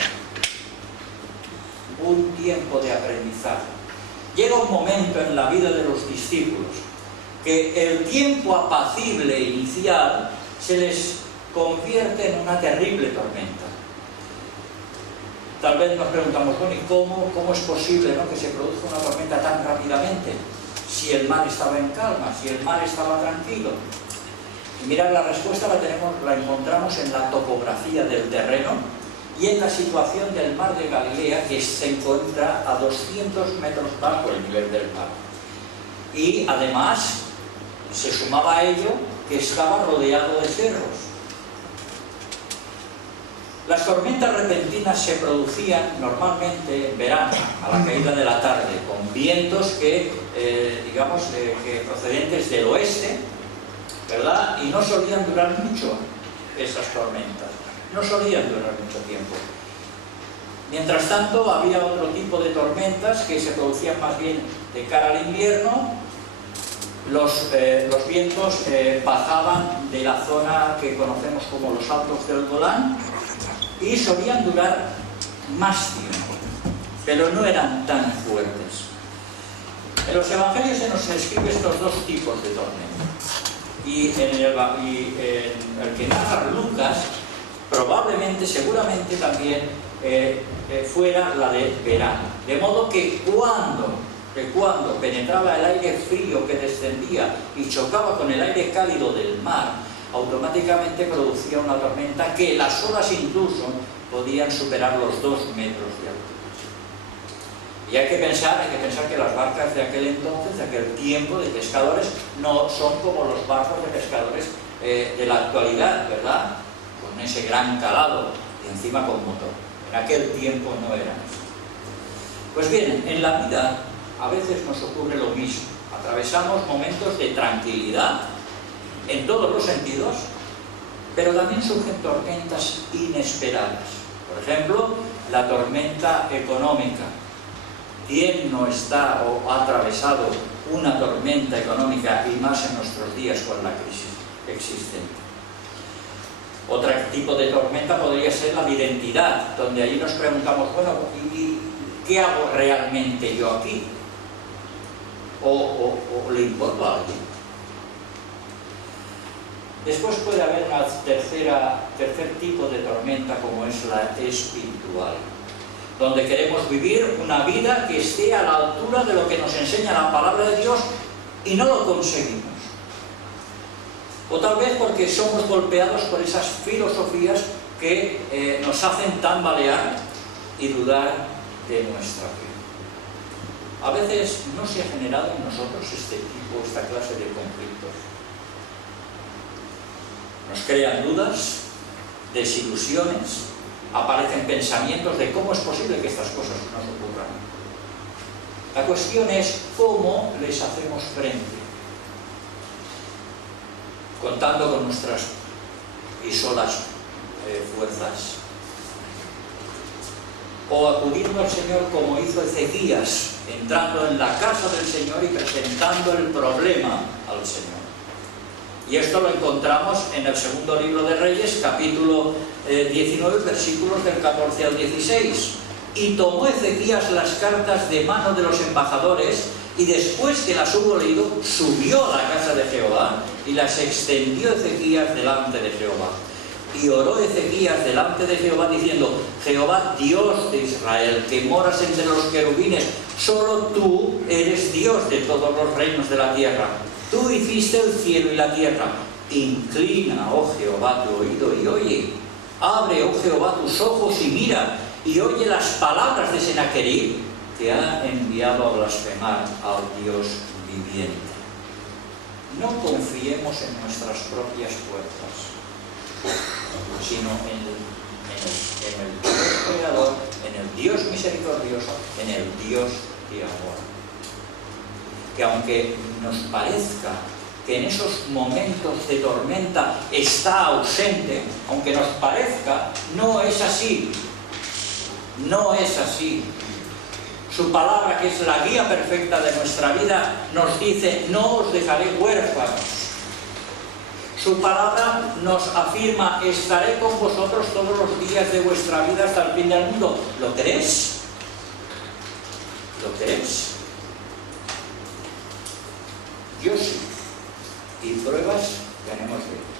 Un tiempo de aprendizaje. Llega un momento en la vida de los discípulos que el tiempo apacible inicial se les convierte en una terrible tormenta. Tal vez nos preguntamos, bueno, ¿y cómo es posible, ¿no?, que se produzca una tormenta tan rápidamente? Si el mar estaba en calma, si el mar estaba tranquilo. Y mirad, la respuesta la encontramos en la topografía del terreno y en la situación del mar de Galilea, que se encuentra a 200 metros bajo el nivel del mar. Y además se sumaba a ello que estaba rodeado de cerros. Las tormentas repentinas se producían normalmente en verano, a la caída de la tarde, con vientos que procedentes del oeste, ¿verdad? Y no solían durar mucho esas tormentas, no solían durar mucho tiempo. Mientras tanto, había otro tipo de tormentas que se producían más bien de cara al invierno. Los vientos bajaban de la zona que conocemos como los Altos del Golán y solían durar más tiempo, pero no eran tan fuertes. En los evangelios se nos describe estos dos tipos de tormentas. Y en el que narra Lucas, probablemente, seguramente también fuera la de verano. De modo que cuando penetraba el aire frío que descendía y chocaba con el aire cálido del mar, automáticamente producía una tormenta que las olas incluso podían superar los 2 metros de altura. Y hay que pensar que las barcas de aquel entonces, de aquel tiempo de pescadores, no son como los barcos de pescadores de la actualidad, ¿verdad? Con ese gran calado y encima con motor. En aquel tiempo no eran así. Pues bien, en la vida a veces nos ocurre lo mismo. Atravesamos momentos de tranquilidad en todos los sentidos, pero también surgen tormentas inesperadas. Por ejemplo, la tormenta económica. ¿Quién no está o ha atravesado una tormenta económica, y más en nuestros días con la crisis existente? Otro tipo de tormenta podría ser la de identidad, donde allí nos preguntamos, bueno, ¿y qué hago realmente yo aquí? ¿O le importo a alguien? Después puede haber una tercer tipo de tormenta, como es la espiritual, donde queremos vivir una vida que esté a la altura de lo que nos enseña la palabra de Dios y no lo conseguimos. O tal vez porque somos golpeados por esas filosofías que nos hacen tambalear y dudar de nuestra fe. A veces no se ha generado en nosotros esta clase de conflictos. Nos crean dudas, desilusiones, aparecen pensamientos de cómo es posible que estas cosas nos ocurran. La cuestión es cómo les hacemos frente, contando con nuestras y solas fuerzas, o acudiendo al Señor como hizo Ezequías, entrando en la casa del Señor y presentando el problema al Señor. Y esto lo encontramos en el segundo libro de Reyes, capítulo 19, versículos del 14 al 16. Y tomó Ezequías las cartas de mano de los embajadores, y después que las hubo leído, subió a la casa de Jehová y las extendió Ezequías delante de Jehová. Y oró Ezequías delante de Jehová diciendo: Jehová, Dios de Israel, que moras entre los querubines, solo tú eres Dios de todos los reinos de la tierra. Tú hiciste el cielo y la tierra. Inclina, oh Jehová, tu oído y oye. Abre, oh Jehová, tus ojos y mira, y oye las palabras de Sennacherib, que ha enviado a blasfemar al Dios viviente. No confiemos en nuestras propias fuerzas, sino en el Dios creador, en el Dios misericordioso, en el Dios de amor. Que aunque nos parezca que en esos momentos de tormenta está ausente, aunque nos parezca, no es así. No es así. Su palabra, que es la guía perfecta de nuestra vida, nos dice: no os dejaré huérfanos. Su palabra nos afirma: estaré con vosotros todos los días de vuestra vida hasta el fin del mundo. ¿Lo crees? ¿Lo crees? Yo sí. Y pruebas tenemos de ello.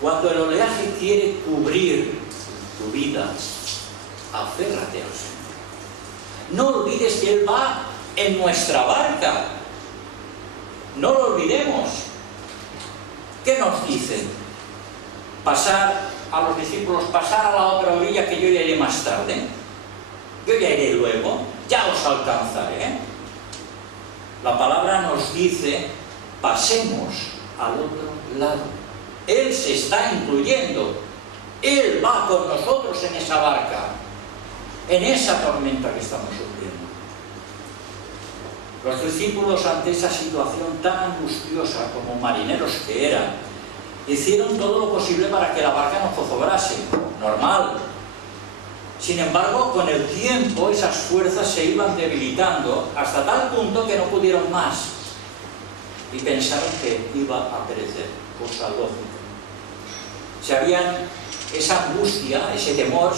Cuando el oleaje quiere cubrir tu vida, aférrate al Señor. No olvides que Él va en nuestra barca. No lo olvidemos. ¿Qué nos dice? Pasar a los discípulos, pasar a la otra orilla, que yo ya iré más tarde. Yo ya iré luego, ya os alcanzaré. La palabra nos dice: pasemos al otro lado. Él se está incluyendo. Él va con nosotros en esa barca, en esa tormenta que estamos sufriendo. Los discípulos, ante esa situación tan angustiosa como marineros que eran, hicieron todo lo posible para que la barca no zozobrase. Normal. Sin embargo, con el tiempo esas fuerzas se iban debilitando hasta tal punto que no pudieron más y pensaron que iba a perecer, cosa lógica. Esa angustia, ese temor,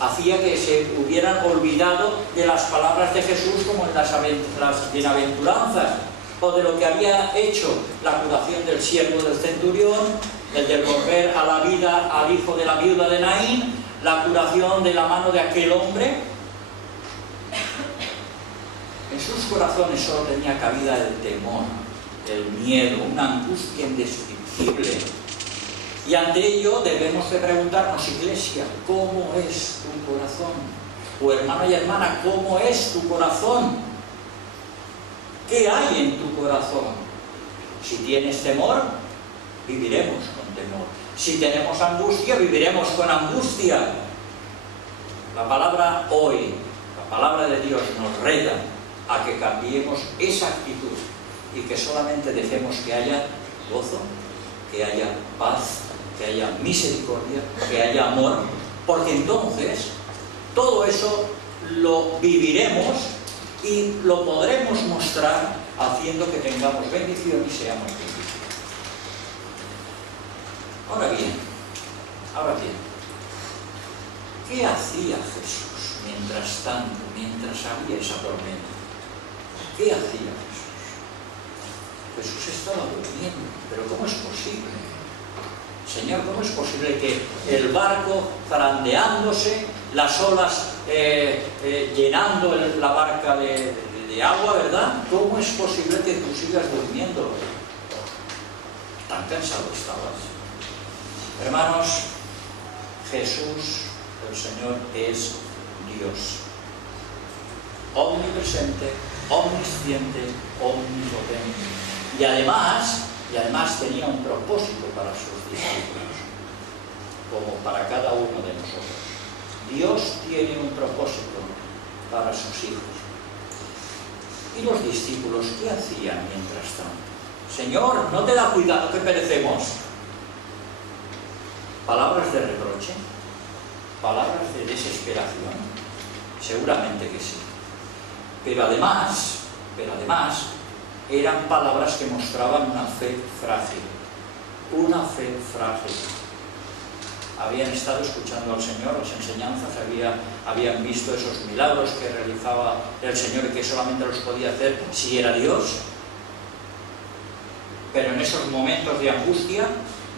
hacía que se hubieran olvidado de las palabras de Jesús, como en las bienaventuranzas, o de lo que había hecho la curación del siervo del centurión, el devolver a la vida al hijo de la viuda de Naín, la curación de la mano de aquel hombre. En sus corazones solo tenía cabida el temor, el miedo, una angustia indescriptible. Y ante ello debemos de preguntarnos: Iglesia, ¿cómo es tu corazón? O hermano y hermana, ¿cómo es tu corazón? ¿Qué hay en tu corazón? Si tienes temor, viviremos con temor. Si tenemos angustia, viviremos con angustia. La palabra hoy, la palabra de Dios, nos reta a que cambiemos esa actitud y que solamente dejemos que haya gozo, que haya paz, que haya misericordia, que haya amor, porque entonces todo eso lo viviremos y lo podremos mostrar haciendo que tengamos bendición y seamos benditos. Ahora bien, ¿qué hacía Jesús mientras tanto, mientras había esa tormenta? ¿Qué hacía Jesús? Jesús estaba durmiendo, pero ¿cómo es posible? Señor, ¿cómo es posible que el barco zarandeándose, las olas llenando la barca de agua, ¿verdad? ¿Cómo es posible que tú sigas durmiendo? tan cansado estabas. Hermanos, Jesús, el Señor, es Dios. Omnipresente, omnisciente, omnipotente. Y además tenía un propósito para sus discípulos, como para cada uno de nosotros. Dios tiene un propósito para sus hijos. ¿Y los discípulos qué hacían mientras tanto? Señor, ¿no te da cuidado que perecemos? Palabras de reproche, palabras de desesperación, seguramente que sí. Pero además, eran palabras que mostraban una fe frágil. Una fe frágil. Habían estado escuchando al Señor, las enseñanzas, habían visto esos milagros que realizaba el Señor y que solamente los podía hacer si era Dios. Pero en esos momentos de angustia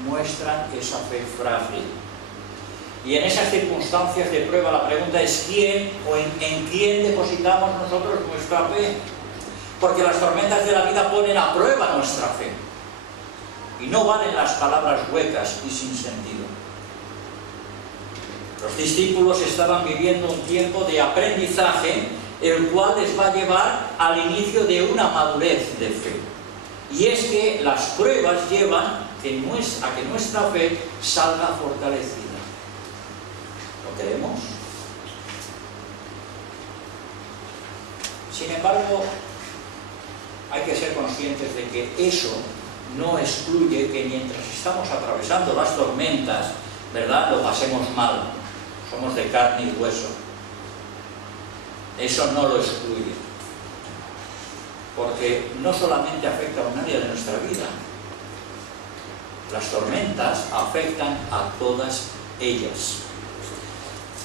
muestran esa fe frágil. Y en esas circunstancias de prueba la pregunta es ¿quién o en quién depositamos nosotros nuestra fe? Porque las tormentas de la vida ponen a prueba nuestra fe. Y no valen las palabras huecas y sin sentido. Los discípulos estaban viviendo un tiempo de aprendizaje, el cual les va a llevar al inicio de una madurez de fe. Y es que las pruebas llevan a que nuestra fe salga fortalecida. ¿Lo queremos? Sin embargo, hay que ser conscientes de que eso no excluye que mientras estamos atravesando las tormentas, ¿verdad?, lo pasemos mal. Somos de carne y hueso. Eso no lo excluye. Porque no solamente afecta a un área de nuestra vida. Las tormentas afectan a todas ellas.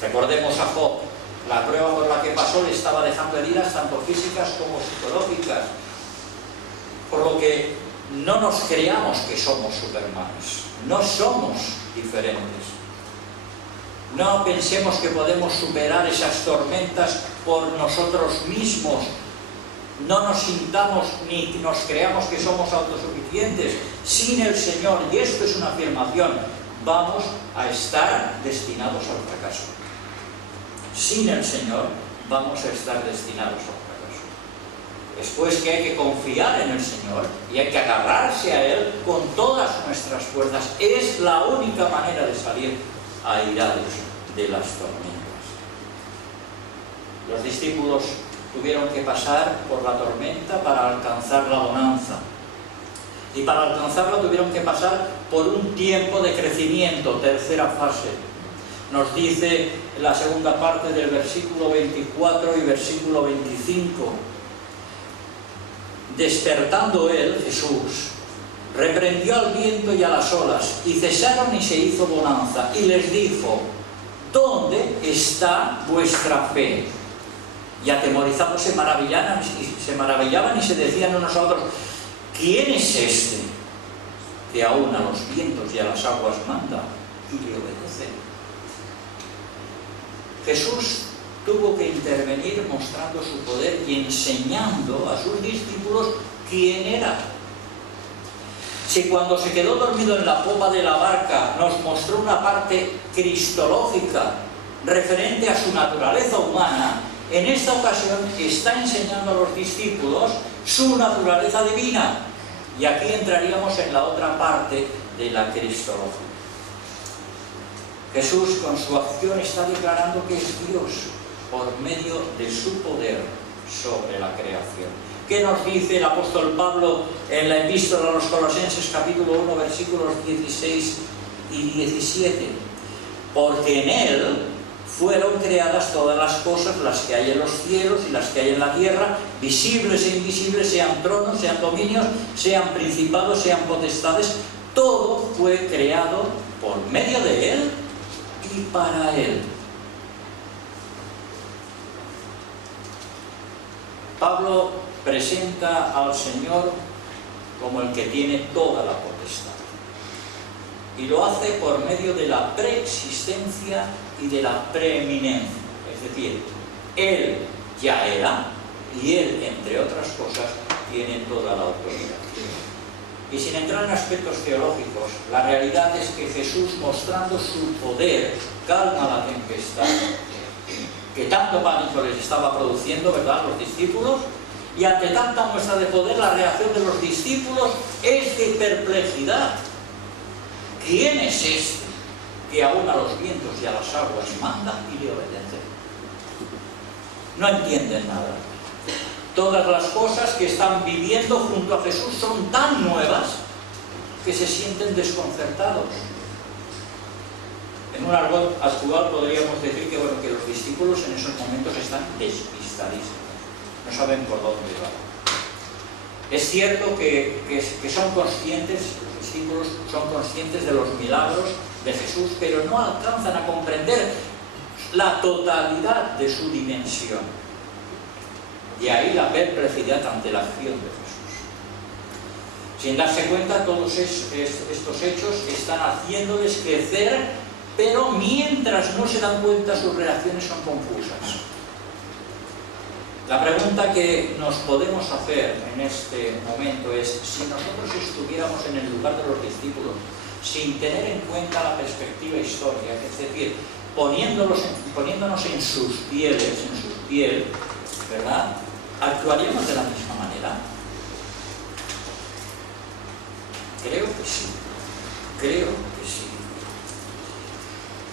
Recordemos a Job. La prueba por la que pasó le estaba dejando heridas tanto físicas como psicológicas. Por lo que no nos creamos que somos supermanes. No somos diferentes. No pensemos que podemos superar esas tormentas por nosotros mismos. No nos sintamos ni nos creamos que somos autosuficientes. Sin el Señor, y esto es una afirmación, vamos a estar destinados al fracaso. Sin el Señor, vamos a estar destinados al fracaso. Después que hay que confiar en el Señor y hay que agarrarse a Él con todas nuestras fuerzas. Es la única manera de salir airados de las tormentas. Los discípulos tuvieron que pasar por la tormenta para alcanzar la bonanza. Y para alcanzarla tuvieron que pasar por un tiempo de crecimiento, tercera fase. Nos dice la segunda parte del versículo 24 y versículo 25. Despertando él, Jesús, reprendió al viento y a las olas, y cesaron y se hizo bonanza, y les dijo: ¿dónde está vuestra fe? Y atemorizados se maravillaban y se decían unos a otros: ¿quién es este que aún a los vientos y a las aguas manda y le obedece? Jesús tuvo que intervenir mostrando su poder y enseñando a sus discípulos quién era. Si cuando se quedó dormido en la popa de la barca nos mostró una parte cristológica referente a su naturaleza humana, en esta ocasión está enseñando a los discípulos su naturaleza divina. Y aquí entraríamos en la otra parte de la cristología. Jesús con su acción está declarando que es Dios por medio de su poder sobre la creación. ¿Qué nos dice el apóstol Pablo en la epístola a los Colosenses capítulo 1 versículos 16 y 17? Porque en Él fueron creadas todas las cosas, las que hay en los cielos y las que hay en la tierra, visibles e invisibles, sean tronos, sean dominios, sean principados, sean potestades. Todo fue creado por medio de Él y para Él. Pablo presenta al Señor como el que tiene toda la potestad. Y lo hace por medio de la preexistencia y de la preeminencia. Es decir, Él ya era y Él, entre otras cosas, tiene toda la autoridad. Y sin entrar en aspectos teológicos, la realidad es que Jesús, mostrando su poder, calma la tempestad, que tanto pánico les estaba produciendo, ¿verdad?, los discípulos, y ante tanta muestra de poder, la reacción de los discípulos es de perplejidad. ¿Quién es este que aún a los vientos y a las aguas manda y le obedece? No entienden nada. Todas las cosas que están viviendo junto a Jesús son tan nuevas que se sienten desconcertados. En un argot actual podríamos decir que, bueno, que los discípulos en esos momentos están despistadísimos, no saben por dónde van. Es cierto que son conscientes, los discípulos son conscientes de los milagros de Jesús, pero no alcanzan a comprender la totalidad de su dimensión. De ahí la perplejidad ante la acción de Jesús. Sin darse cuenta, todos estos hechos están haciéndoles crecer, pero mientras no se dan cuenta, sus reacciones son confusas. La pregunta que nos podemos hacer en este momento es: si nosotros estuviéramos en el lugar de los discípulos, sin tener en cuenta la perspectiva histórica, es decir, poniéndonos en sus pieles, ¿verdad?, ¿actuaríamos de la misma manera? Creo que sí.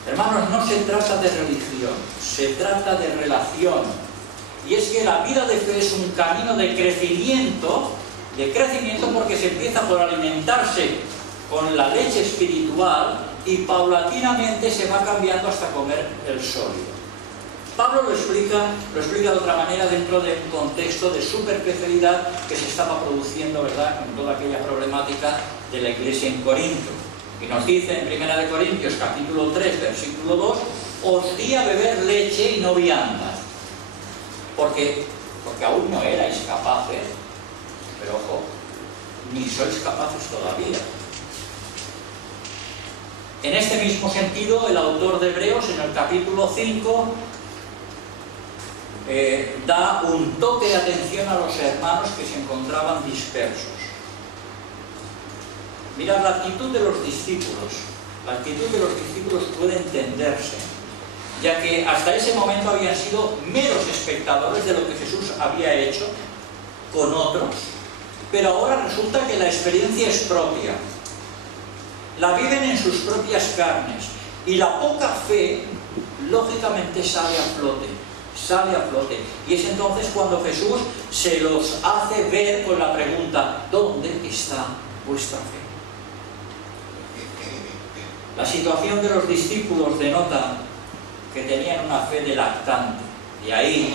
Hermanos, no se trata de religión, se trata de relación. Y es que la vida de fe es un camino de crecimiento porque se empieza por alimentarse con la leche espiritual y paulatinamente se va cambiando hasta comer el sólido. Pablo lo explica de otra manera dentro de un contexto de superficialidad que se estaba produciendo, ¿verdad?, con toda aquella problemática de la iglesia en Corinto. Y nos dice en 1 Corintios capítulo 3, versículo 2: os di a beber leche y no viandas, porque aún no erais capaces, pero ojo, ni sois capaces todavía. En este mismo sentido, el autor de Hebreos, en el capítulo 5, da un toque de atención a los hermanos que se encontraban dispersos. Mirad, la actitud de los discípulos puede entenderse, ya que hasta ese momento habían sido meros espectadores de lo que Jesús había hecho con otros, pero ahora resulta que la experiencia es propia, la viven en sus propias carnes, y la poca fe lógicamente sale a flote. Y es entonces cuando Jesús se los hace ver con la pregunta: ¿dónde está vuestra fe? La situación de los discípulos denota que tenían una fe de lactante. De ahí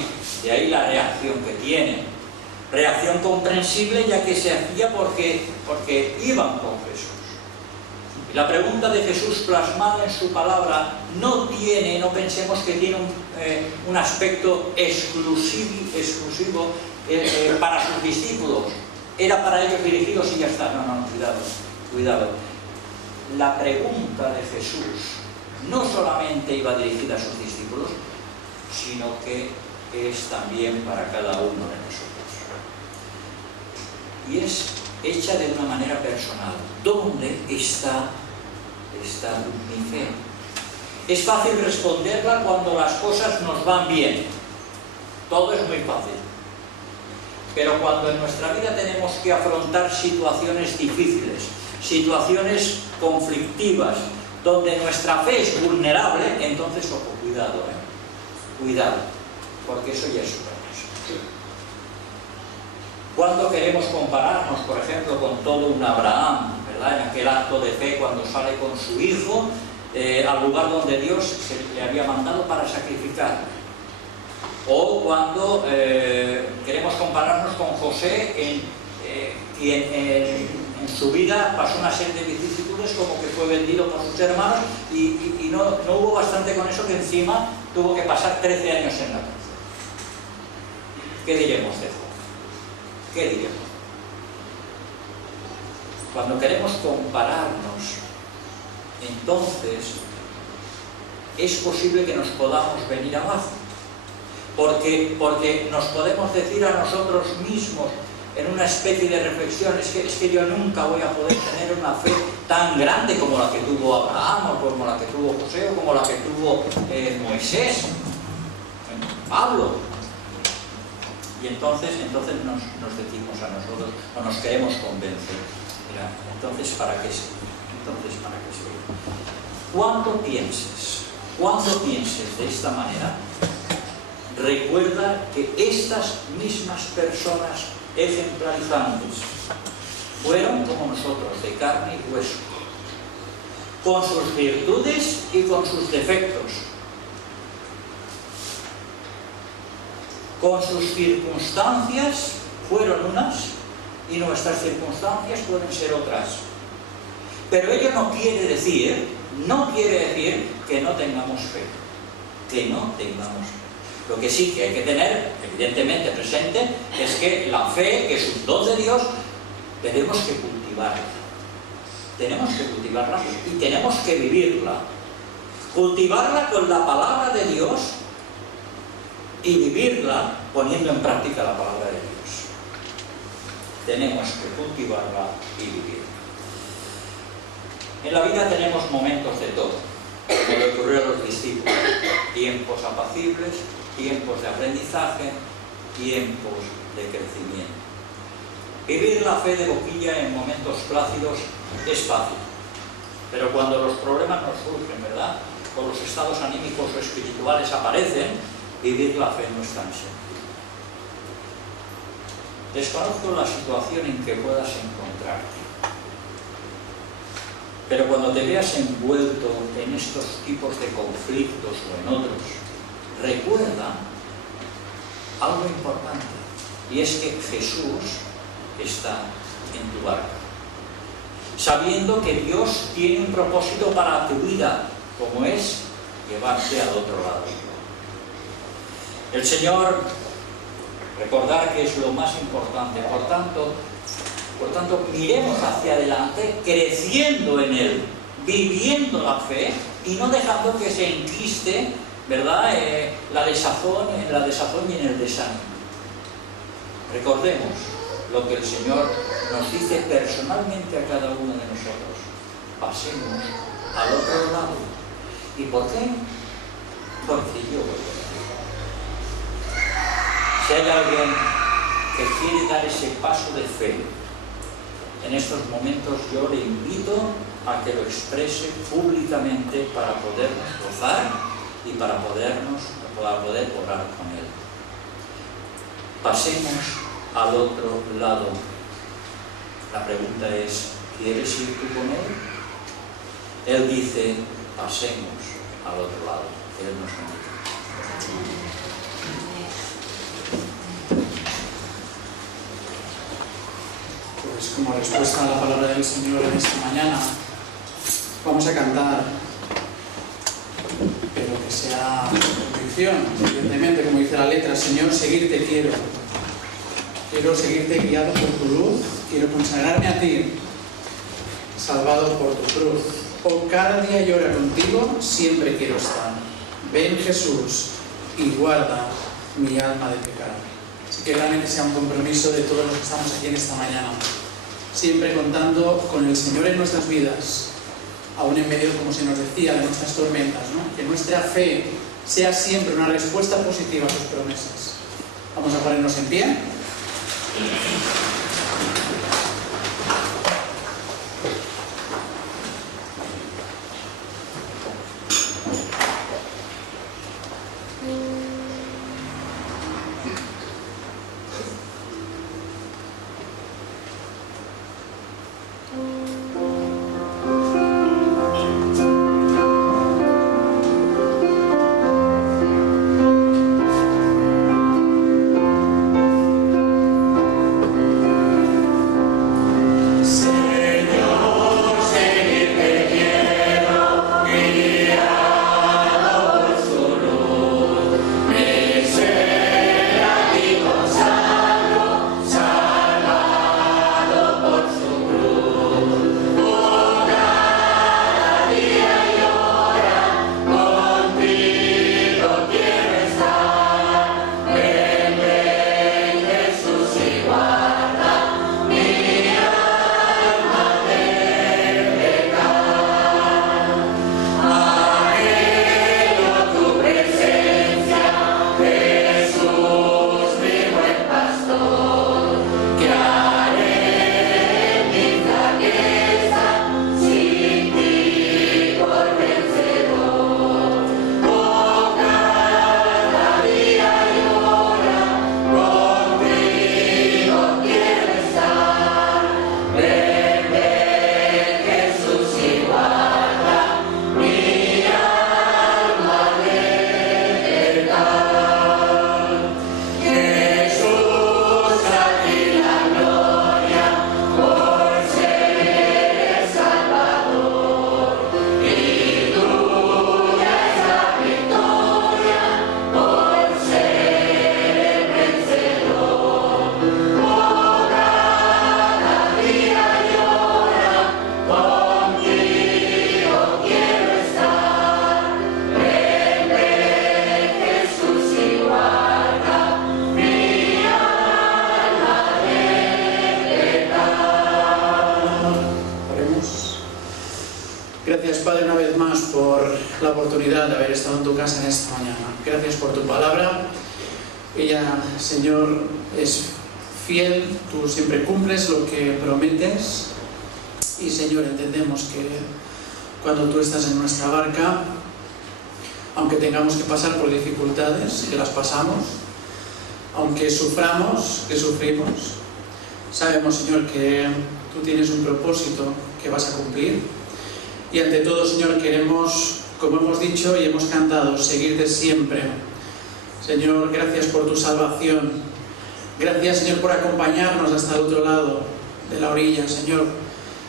la reacción que tienen. Reacción comprensible, ya que se hacía porque iban con Jesús. Y la pregunta de Jesús plasmada en su palabra no pensemos que tiene un aspecto exclusivo para sus discípulos. Era para ellos dirigidos y ya está. No, cuidado. La pregunta de Jesús no solamente iba dirigida a sus discípulos, sino que es también para cada uno de nosotros. Y es hecha de una manera personal. ¿Dónde está mi fe? Es fácil responderla cuando las cosas nos van bien. Todo es muy fácil. Pero cuando en nuestra vida tenemos que afrontar situaciones difíciles, situaciones conflictivas, donde nuestra fe es vulnerable, entonces, ojo, cuidado, porque eso ya es otra cosa. Cuando queremos compararnos, por ejemplo, con todo un Abraham, ¿verdad?, en aquel acto de fe cuando sale con su hijo al lugar donde Dios le había mandado para sacrificar, o cuando queremos compararnos con José, quien en su vida pasó una serie de vicisitudes, como que fue vendido por sus hermanos y no hubo bastante con eso, que encima tuvo que pasar 13 años en la cárcel. ¿Qué diremos de eso? ¿Qué diremos? Cuando queremos compararnos, entonces es posible que nos podamos venir abajo, porque nos podemos decir a nosotros mismos: en una especie de reflexión, es que yo nunca voy a poder tener una fe tan grande como la que tuvo Abraham, o como la que tuvo José, o como la que tuvo Moisés, Pablo. Y entonces nos decimos a nosotros, o nos queremos convencer, mira, entonces ¿para qué sirve? Cuando pienses de esta manera, recuerda que estas mismas personas ejemplarizantes fueron como nosotros, de carne y hueso, con sus virtudes y con sus defectos, con sus circunstancias fueron unas y nuestras circunstancias pueden ser otras. Pero ello no quiere decir que no tengamos fe, Lo que sí que hay que tener, evidentemente, presente es que la fe, que es un don de Dios, tenemos que cultivarla. Y tenemos que vivirla. Cultivarla con la palabra de Dios y vivirla poniendo en práctica la palabra de Dios. Tenemos que cultivarla y vivirla. En la vida tenemos momentos de todo, como le ocurrió a los discípulos: tiempos apacibles, tiempos de aprendizaje, tiempos de crecimiento. Vivir la fe de boquilla en momentos plácidos es fácil, pero cuando los problemas nos surgen, ¿verdad?, o los estados anímicos o espirituales aparecen, vivir la fe no es tan sencillo. Desconozco la situación en que puedas encontrarte, pero cuando te veas envuelto en estos tipos de conflictos o en otros, recuerda algo importante, y es que Jesús está en tu barca, sabiendo que Dios tiene un propósito para tu vida, como es llevarte al otro lado. El Señor, recordar que es lo más importante. Por tanto, miremos hacia adelante, creciendo en Él, viviendo la fe y no dejando que se enquiste, ¿verdad?, la desazón y en el desánimo. Recordemos lo que el Señor nos dice personalmente a cada uno de nosotros: pasemos al otro lado. ¿Y por qué? Porque yo voy a ir. Si hay alguien que quiere dar ese paso de fe en estos momentos, yo le invito a que lo exprese públicamente para podernos gozar y para poder orar con Él. Pasemos al otro lado. La pregunta es: ¿quieres ir tú con Él? Él dice: pasemos al otro lado. Él nos invita. Pues como respuesta a la palabra del Señor en esta mañana, vamos a cantar, pero que sea convicción, evidentemente, como dice la letra: Señor, seguirte quiero. Quiero seguirte guiado por tu luz, quiero consagrarme a ti, salvado por tu cruz. Oh, cada día yo oro contigo, siempre quiero estar. Ven, Jesús, y guarda mi alma de pecado. Así que realmente sea un compromiso de todos los que estamos aquí en esta mañana, siempre contando con el Señor en nuestras vidas, aún en medio, como se nos decía, de nuestras tormentas, ¿no? Que nuestra fe sea siempre una respuesta positiva a sus promesas. Vamos a ponernos en pie. Padre, una vez más por la oportunidad de haber estado en tu casa en esta mañana. Gracias por tu palabra. Ella, Señor, es fiel, tú siempre cumples lo que prometes. Y, Señor, entendemos que cuando tú estás en nuestra barca, aunque tengamos que pasar por dificultades, que las pasamos, aunque suframos, que sufrimos, sabemos, Señor, que tú tienes un propósito que vas a cumplir. Y ante todo, Señor, queremos, como hemos dicho y hemos cantado, seguirte siempre. Señor, gracias por tu salvación. Gracias, Señor, por acompañarnos hasta el otro lado de la orilla, Señor.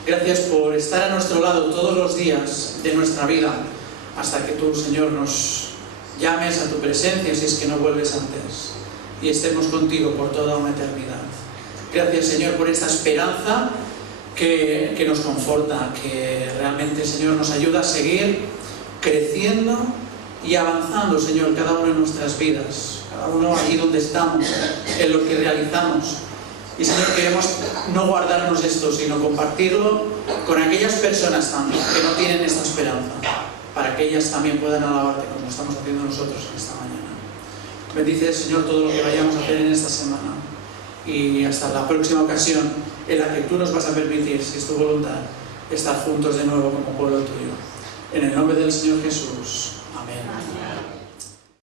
Gracias por estar a nuestro lado todos los días de nuestra vida, hasta que tú, Señor, nos llames a tu presencia, si es que no vuelves antes, y estemos contigo por toda una eternidad. Gracias, Señor, por esta esperanza que nos conforta, que realmente, Señor, nos ayuda a seguir creciendo y avanzando, Señor, cada uno en nuestras vidas, cada uno allí donde estamos, en lo que realizamos. Y, Señor, queremos no guardarnos esto, sino compartirlo con aquellas personas también que no tienen esta esperanza, para que ellas también puedan alabarte como estamos haciendo nosotros en esta mañana. Bendice, Señor, todo lo que vayamos a hacer en esta semana. Y hasta la próxima ocasión en la que tú nos vas a permitir, si es tu voluntad, estar juntos de nuevo como pueblo tuyo. En el nombre del Señor Jesús. Amén.